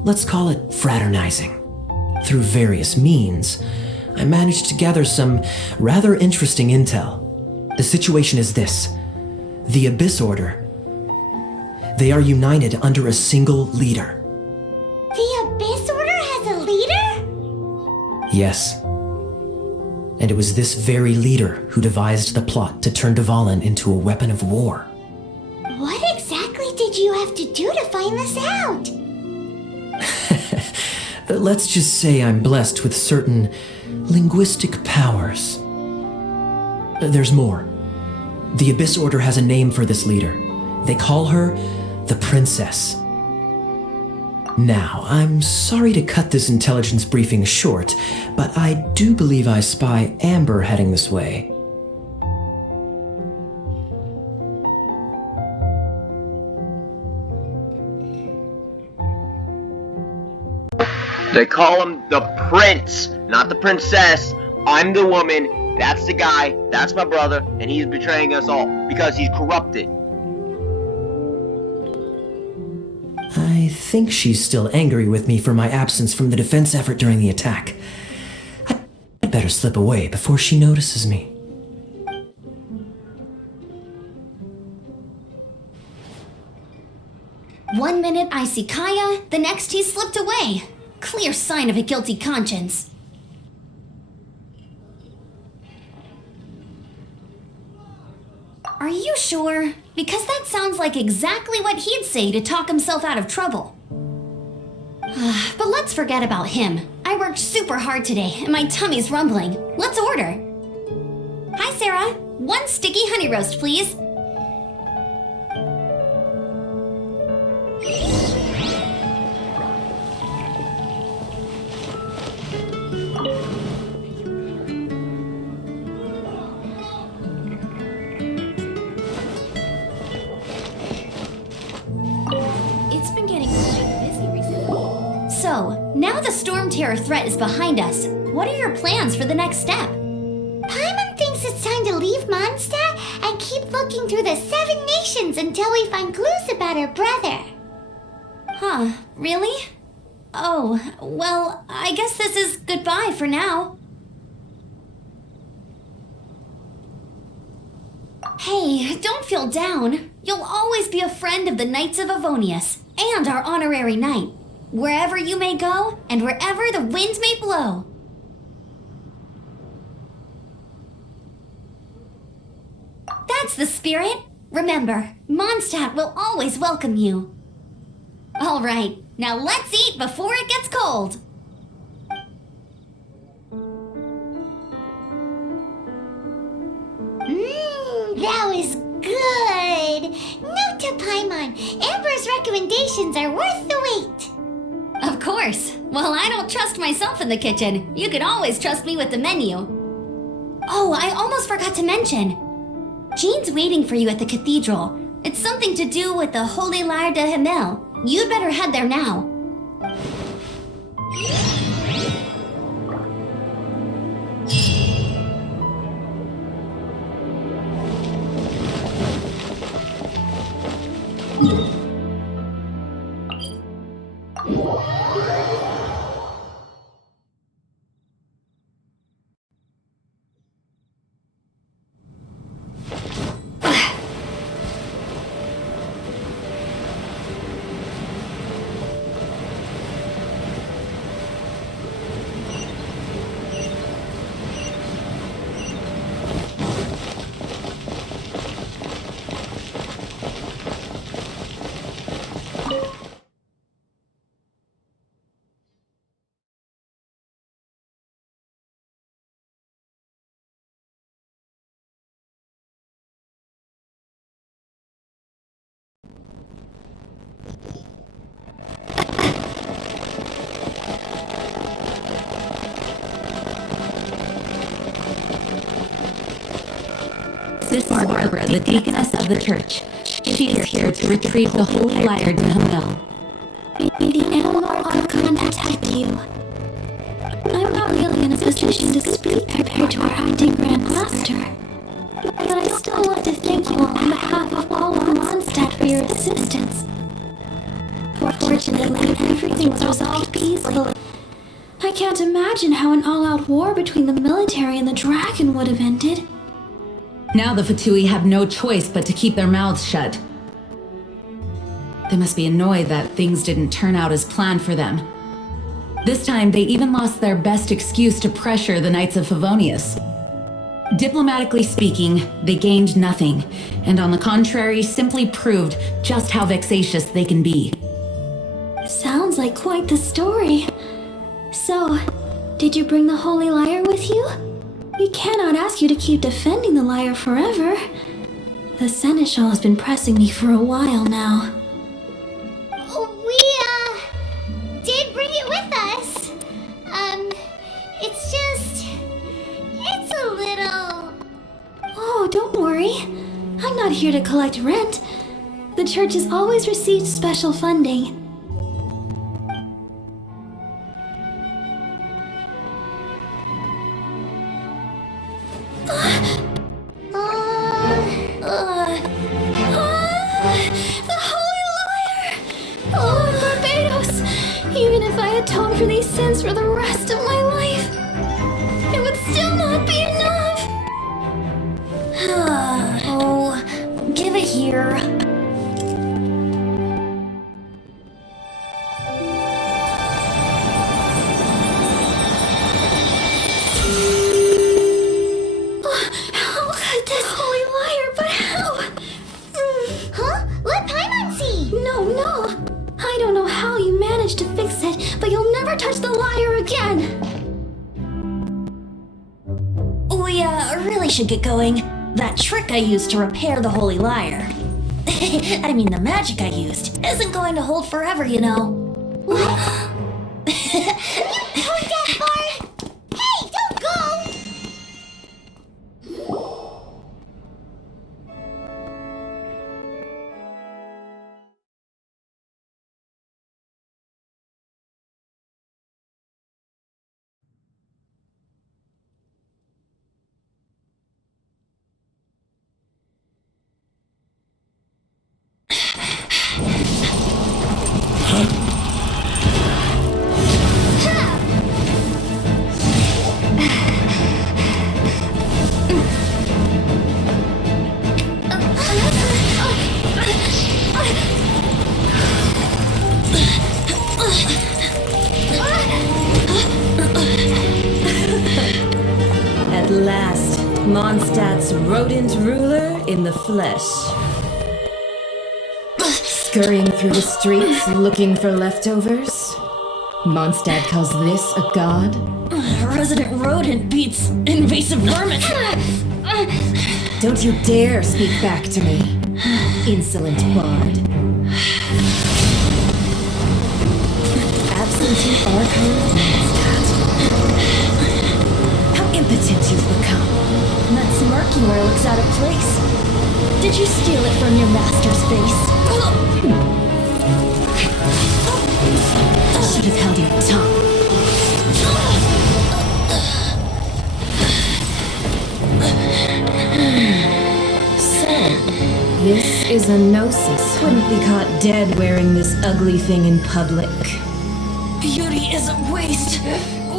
let's call it fraternizing. Through various means, I managed to gather some rather interesting intel. The situation is this. The Abyss Order. They are united under a single leader. The Abyss Order has a leader? Yes. And it was this very leader who devised the plot to turn Devolin into a weapon of war. What exactly did you have to do to find this out? Let's just say I'm blessed with certain linguistic powers. There's more. The Abyss Order has a name for this leader. They call her the Princess. Now, I'm sorry to cut this intelligence briefing short, but I do believe I spy Amber heading this way. They call him the Prince, not the Princess. I'm the woman, that's the guy, that's my brother, and he's betraying us all because he's corrupted. I think she's still angry with me for my absence from the defense effort during the attack. I'd better slip away before she notices me. One minute I see Kaya, the next he's slipped away. Clear sign of a guilty conscience. Are you sure? Because that sounds like exactly what he'd say to talk himself out of trouble. But let's forget about him. I worked super hard today and my tummy's rumbling. Let's order. Hi, Sarah. 1 sticky honey roast, please. So, now the Storm Terror threat is behind us. What are your plans for the next step? to leave Mondstadt and keep looking through the 7 nations until we find clues about her brother. Huh, really? Oh, well, I guess this is goodbye for now. Hey, don't feel down. You'll always be a friend of the Knights of Avonius, and our honorary knight, wherever you may go, and wherever the winds may blow. That's the spirit. Remember, Mondstadt will always welcome you. All right, now let's eat before it gets cold. That was good. Note to Paimon, Amber's recommendations are worth the wait. Of course. Well, I don't trust myself in the kitchen. You can always trust me with the menu. Oh, I almost forgot to mention. Jean's waiting for you at the cathedral. It's something to do with the Holy Lyre de Himmel. You'd better head there now. This is Barbara, the deaconess of the church. She is here to retrieve the Holy Lyre de Himmel. May the animal archon protect you. I'm not really in a position to speak compared to our acting Grand Master, but I still want to thank you on behalf of all of Mondstadt for your assistance. Fortunately, everything was resolved peacefully. I can't imagine how an all-out war between the military and the dragon would have ended. Now the Fatui have no choice but to keep their mouths shut. They must be annoyed that things didn't turn out as planned for them. This time, they even lost their best excuse to pressure the Knights of Favonius. Diplomatically speaking, they gained nothing, and on the contrary, simply proved just how vexatious they can be. Sounds like quite the story. So, did you bring the Holy Lyre with you? We cannot ask you to keep defending the lyre forever. The Seneschal has been pressing me for a while now. We did bring it with us. It's a little... Oh, don't worry. I'm not here to collect rent. The church has always received special funding. The Holy Lyre! Lord Barbados! Even if I atone for these sins for the rest of my life, it would still not be enough! Oh, give it here. How could this Holy Lyre, but how? Huh? Let Paimon see! No. I don't know how you managed to fix it, but you'll never touch the lyre again! We really should get going. That trick I used to repair the Holy Lyre. I mean, the magic I used isn't going to hold forever, you know. What? You told Death Bard! Hey, don't go! rodent ruler in the flesh. Scurrying through the streets looking for leftovers. Mondstadt calls this a god? Resident rodent beats invasive vermin. Don't you dare speak back to me, insolent bard. Absentee Archon Mondstadt. How impotent you've become. That smirk you wear looks out of place. Did you steal it from your master's face? Should have held your tongue. So, this is a gnosis. Wouldn't be caught dead wearing this ugly thing in public. Beauty is a waste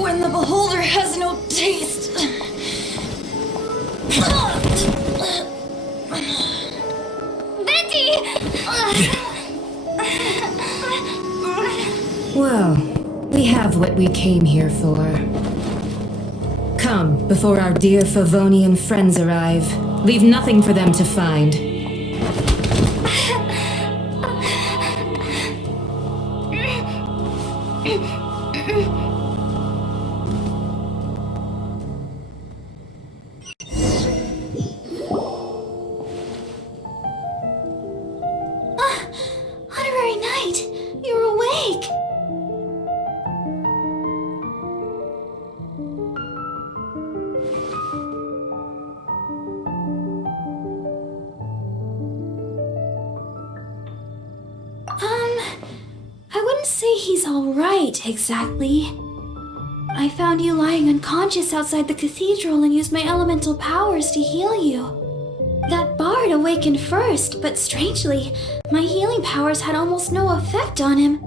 when the beholder has no taste. Betty! Well, we have what we came here for. Come, before our dear Favonian friends arrive. Leave nothing for them to find. Honorary Knight, you're awake. I wouldn't say he's alright, exactly. I found you lying unconscious outside the cathedral and used my elemental powers to heal you. That bard awakened first, but strangely, my healing powers had almost no effect on him.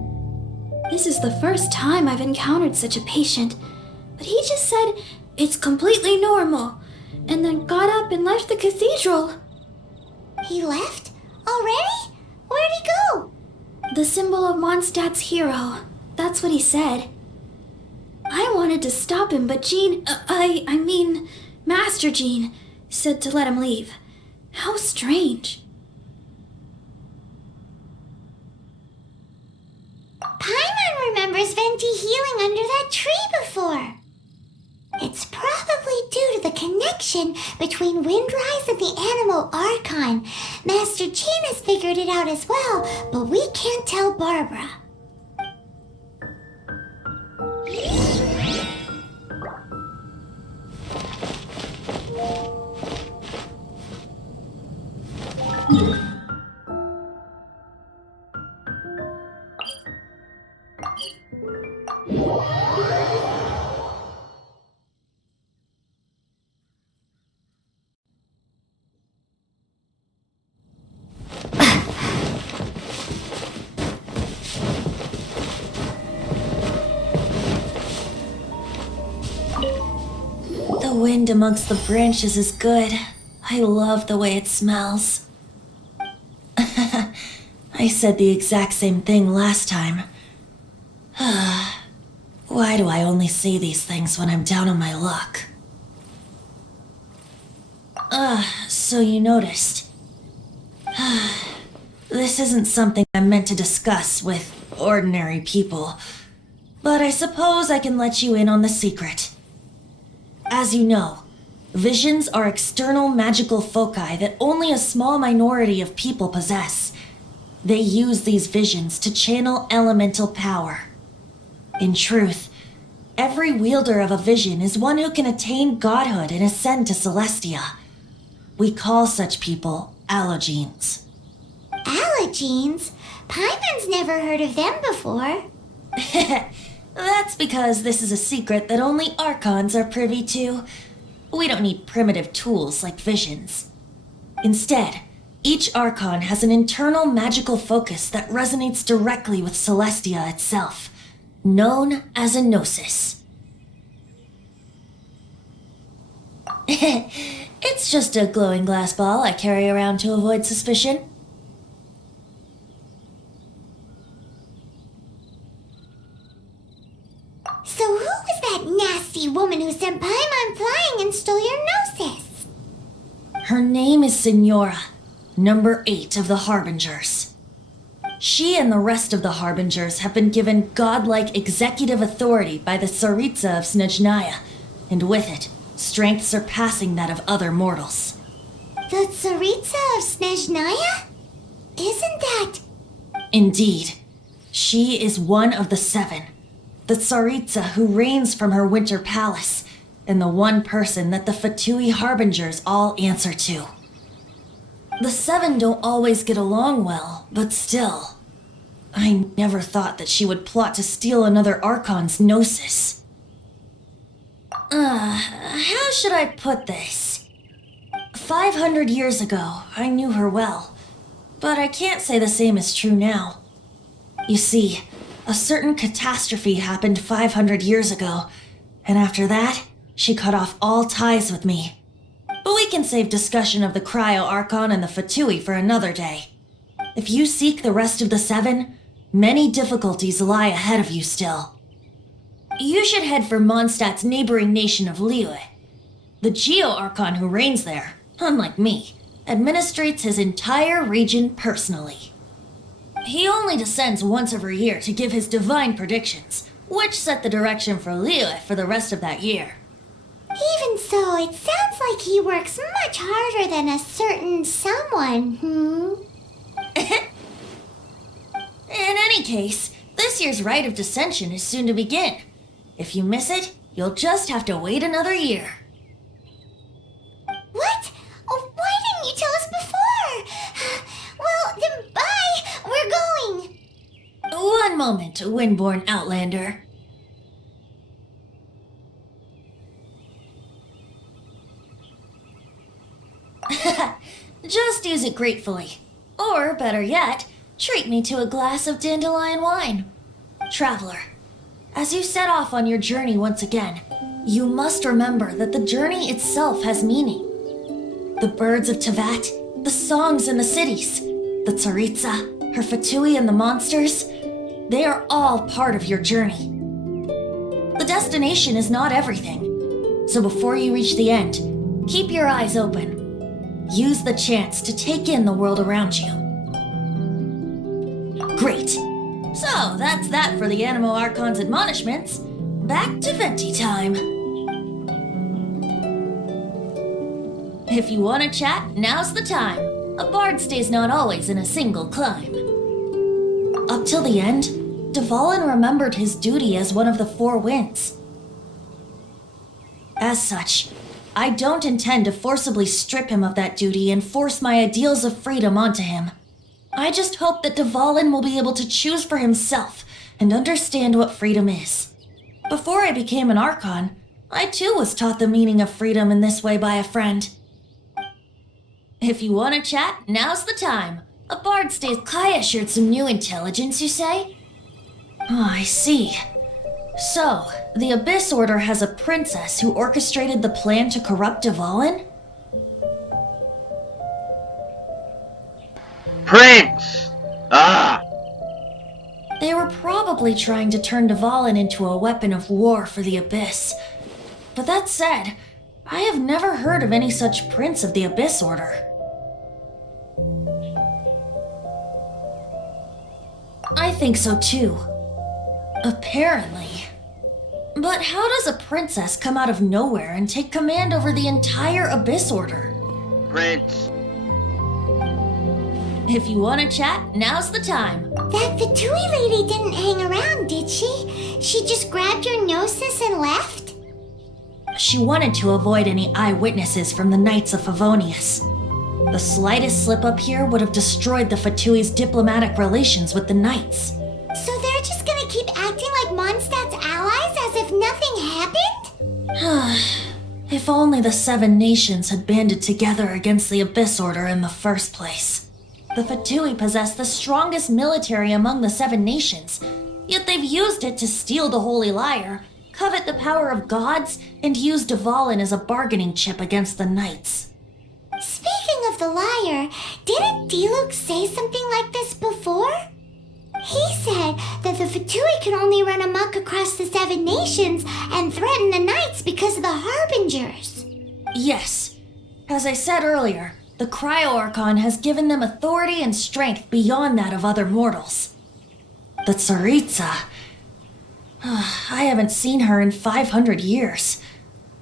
This is the first time I've encountered such a patient, but he just said it's completely normal, and then got up and left the cathedral. He left? Already? Where'd he go? The symbol of Mondstadt's hero. That's what he said. I wanted to stop him, but Master Jean, said to let him leave. How strange. Paimon remembers Venti healing under that tree before. It's probably due to the connection between Windrise and the Animal Archon. Master Jean has figured it out as well, but we can't tell Barbara. The wind amongst the branches is good. I love the way it smells. I said the exact same thing last time. Why do I only say these things when I'm down on my luck? So you noticed. This isn't something I'm meant to discuss with ordinary people, but I suppose I can let you in on the secret. As you know, visions are external magical foci that only a small minority of people possess. They use these visions to channel elemental power. In truth, every wielder of a vision is one who can attain godhood and ascend to Celestia. We call such people allogenes. Allogenes? Paimon's never heard of them before. That's because this is a secret that only Archons are privy to. We don't need primitive tools like visions. Instead, each Archon has an internal magical focus that resonates directly with Celestia itself, known as a gnosis. It's just a glowing glass ball I carry around to avoid suspicion. So who was that nasty woman who sent Paimon flying and stole your gnosis? Her name is Signora, number 8 of the Harbingers. She and the rest of the Harbingers have been given godlike executive authority by the Tsaritsa of Snezhnaya, and with it, strength surpassing that of other mortals. The Tsaritsa of Snezhnaya? Isn't that... Indeed. She is one of the 7, the Tsaritsa who reigns from her winter palace, and the one person that the Fatui Harbingers all answer to. The 7 don't always get along well, but still. I never thought that she would plot to steal another Archon's Gnosis. How should I put this? 500 years ago, I knew her well, but I can't say the same is true now. You see, a certain catastrophe happened 500 years ago, and after that, she cut off all ties with me. But we can save discussion of the Cryo Archon and the Fatui for another day. If you seek the rest of the 7, many difficulties lie ahead of you still. You should head for Mondstadt's neighboring nation of Liyue. The Geo Archon who reigns there, unlike me, administrates his entire region personally. He only descends once every year to give his divine predictions, which set the direction for Liyue for the rest of that year. Even so, it sounds like he works much harder than a certain someone, In any case, this year's Rite of Descension is soon to begin. If you miss it, you'll just have to wait another year. What? Oh, why didn't you tell us before? Well, then bye! We're going! One moment, Windborn Outlander. Just use it gratefully. Or, better yet, treat me to a glass of dandelion wine. Traveler, as you set off on your journey once again, you must remember that the journey itself has meaning. The birds of Tevat, the songs in the cities, the Tsaritsa, her Fatui and the monsters, they are all part of your journey. The destination is not everything, so before you reach the end, keep your eyes open. Use the chance to take in the world around you. Great. So, that's that for the Animo Archon's admonishments. Back to Venti time. If you want to chat, now's the time. A bard stays not always in a single climb. Up till the end, Devolin remembered his duty as one of the 4 winds. As such, I don't intend to forcibly strip him of that duty and force my ideals of freedom onto him. I just hope that Devolin will be able to choose for himself and understand what freedom is. Before I became an Archon, I too was taught the meaning of freedom in this way by a friend. If you want to chat, now's the time. A bard stays. Kaya shared some new intelligence, you say? Oh, I see. So, the Abyss Order has a princess who orchestrated the plan to corrupt Devolin? Prince! Ah! They were probably trying to turn Devolin into a weapon of war for the Abyss. But that said, I have never heard of any such prince of the Abyss Order. I think so too. Apparently. But how does a princess come out of nowhere and take command over the entire Abyss Order? Prince. If you want to chat, now's the time. That Fatui lady didn't hang around, did she? She just grabbed your gnosis and left? She wanted to avoid any eyewitnesses from the Knights of Favonius. The slightest slip-up here would have destroyed the Fatui's diplomatic relations with the Knights. So they're just gonna keep acting like Mondstadt's allies as if nothing happened? If only the 7 nations had banded together against the Abyss Order in the first place. The Fatui possess the strongest military among the 7 nations, yet they've used it to steal the Holy Lyre, covet the power of gods, and use Devolin as a bargaining chip against the Knights. Speaking of the lyre, didn't Diluc say something like this before? He said that the Fatui could only run amok across the 7 nations and threaten the Knights because of the Harbingers. Yes. As I said earlier, the Cryo-Archon has given them authority and strength beyond that of other mortals. The Tsaritsa... I haven't seen her in 500 years.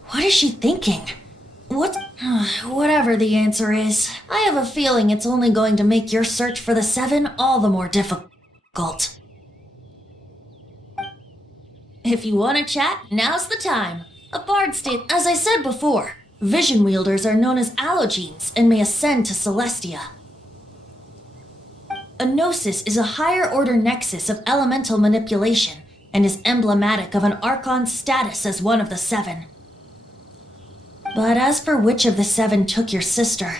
What is she thinking? Whatever the answer is, I have a feeling it's only going to make your search for the Seven all the more difficult. If you want to chat, now's the time. A bard state, as I said before, vision wielders are known as allogenes and may ascend to Celestia. A gnosis is a higher order nexus of elemental manipulation and is emblematic of an Archon's status as one of the Seven. But as for which of the Seven took your sister,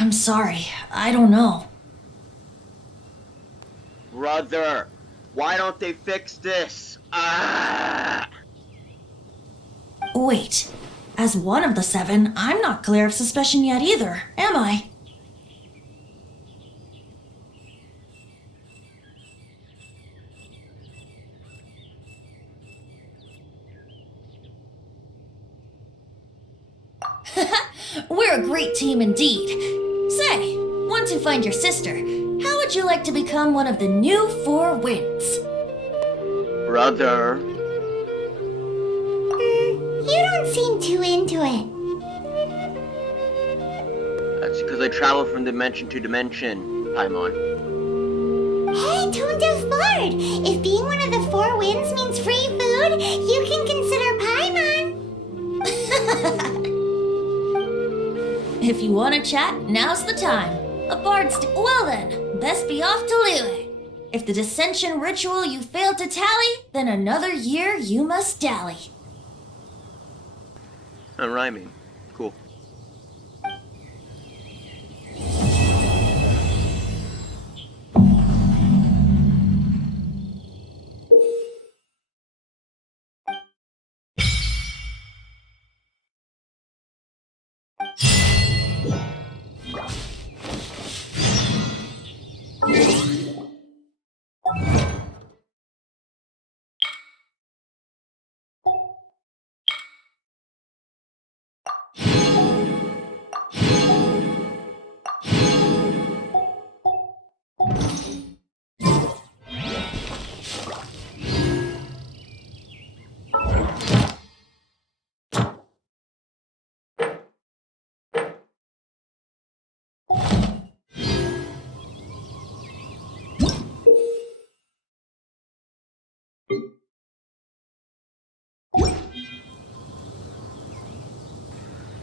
I'm sorry, I don't know. Brother, why don't they fix this? Ah! Wait, as one of the Seven, I'm not clear of suspicion yet either, am I? We're a great team indeed. Say, once you find your sister, how would you like to become one of the new Four Winds? Brother. You don't seem too into it. That's because I travel from dimension to dimension, Paimon. Hey, Tone Deaf Bard! If being one of the Four Winds means free food, you can consider Paimon. If you want to chat, now's the time. A bard's... Well then, best be off to Liyue. If the dissension ritual you failed to tally, then another year you must dally. I'm rhyming. Cool.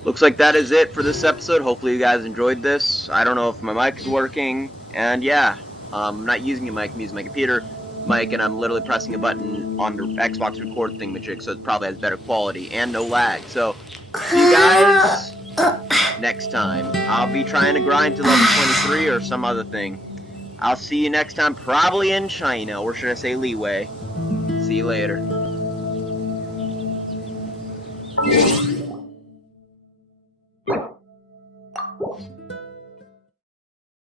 Looks like that is it for this episode. Hopefully you guys enjoyed this. I don't know if my mic is working. And yeah, I'm not using a mic. I'm using my computer mic, and I'm literally pressing a button on the Xbox record thingamajig, so it probably has better quality and no lag. So, see you guys next time. I'll be trying to grind to level 23 or some other thing. I'll see you next time, probably in China, or should I say Liyue. See you later.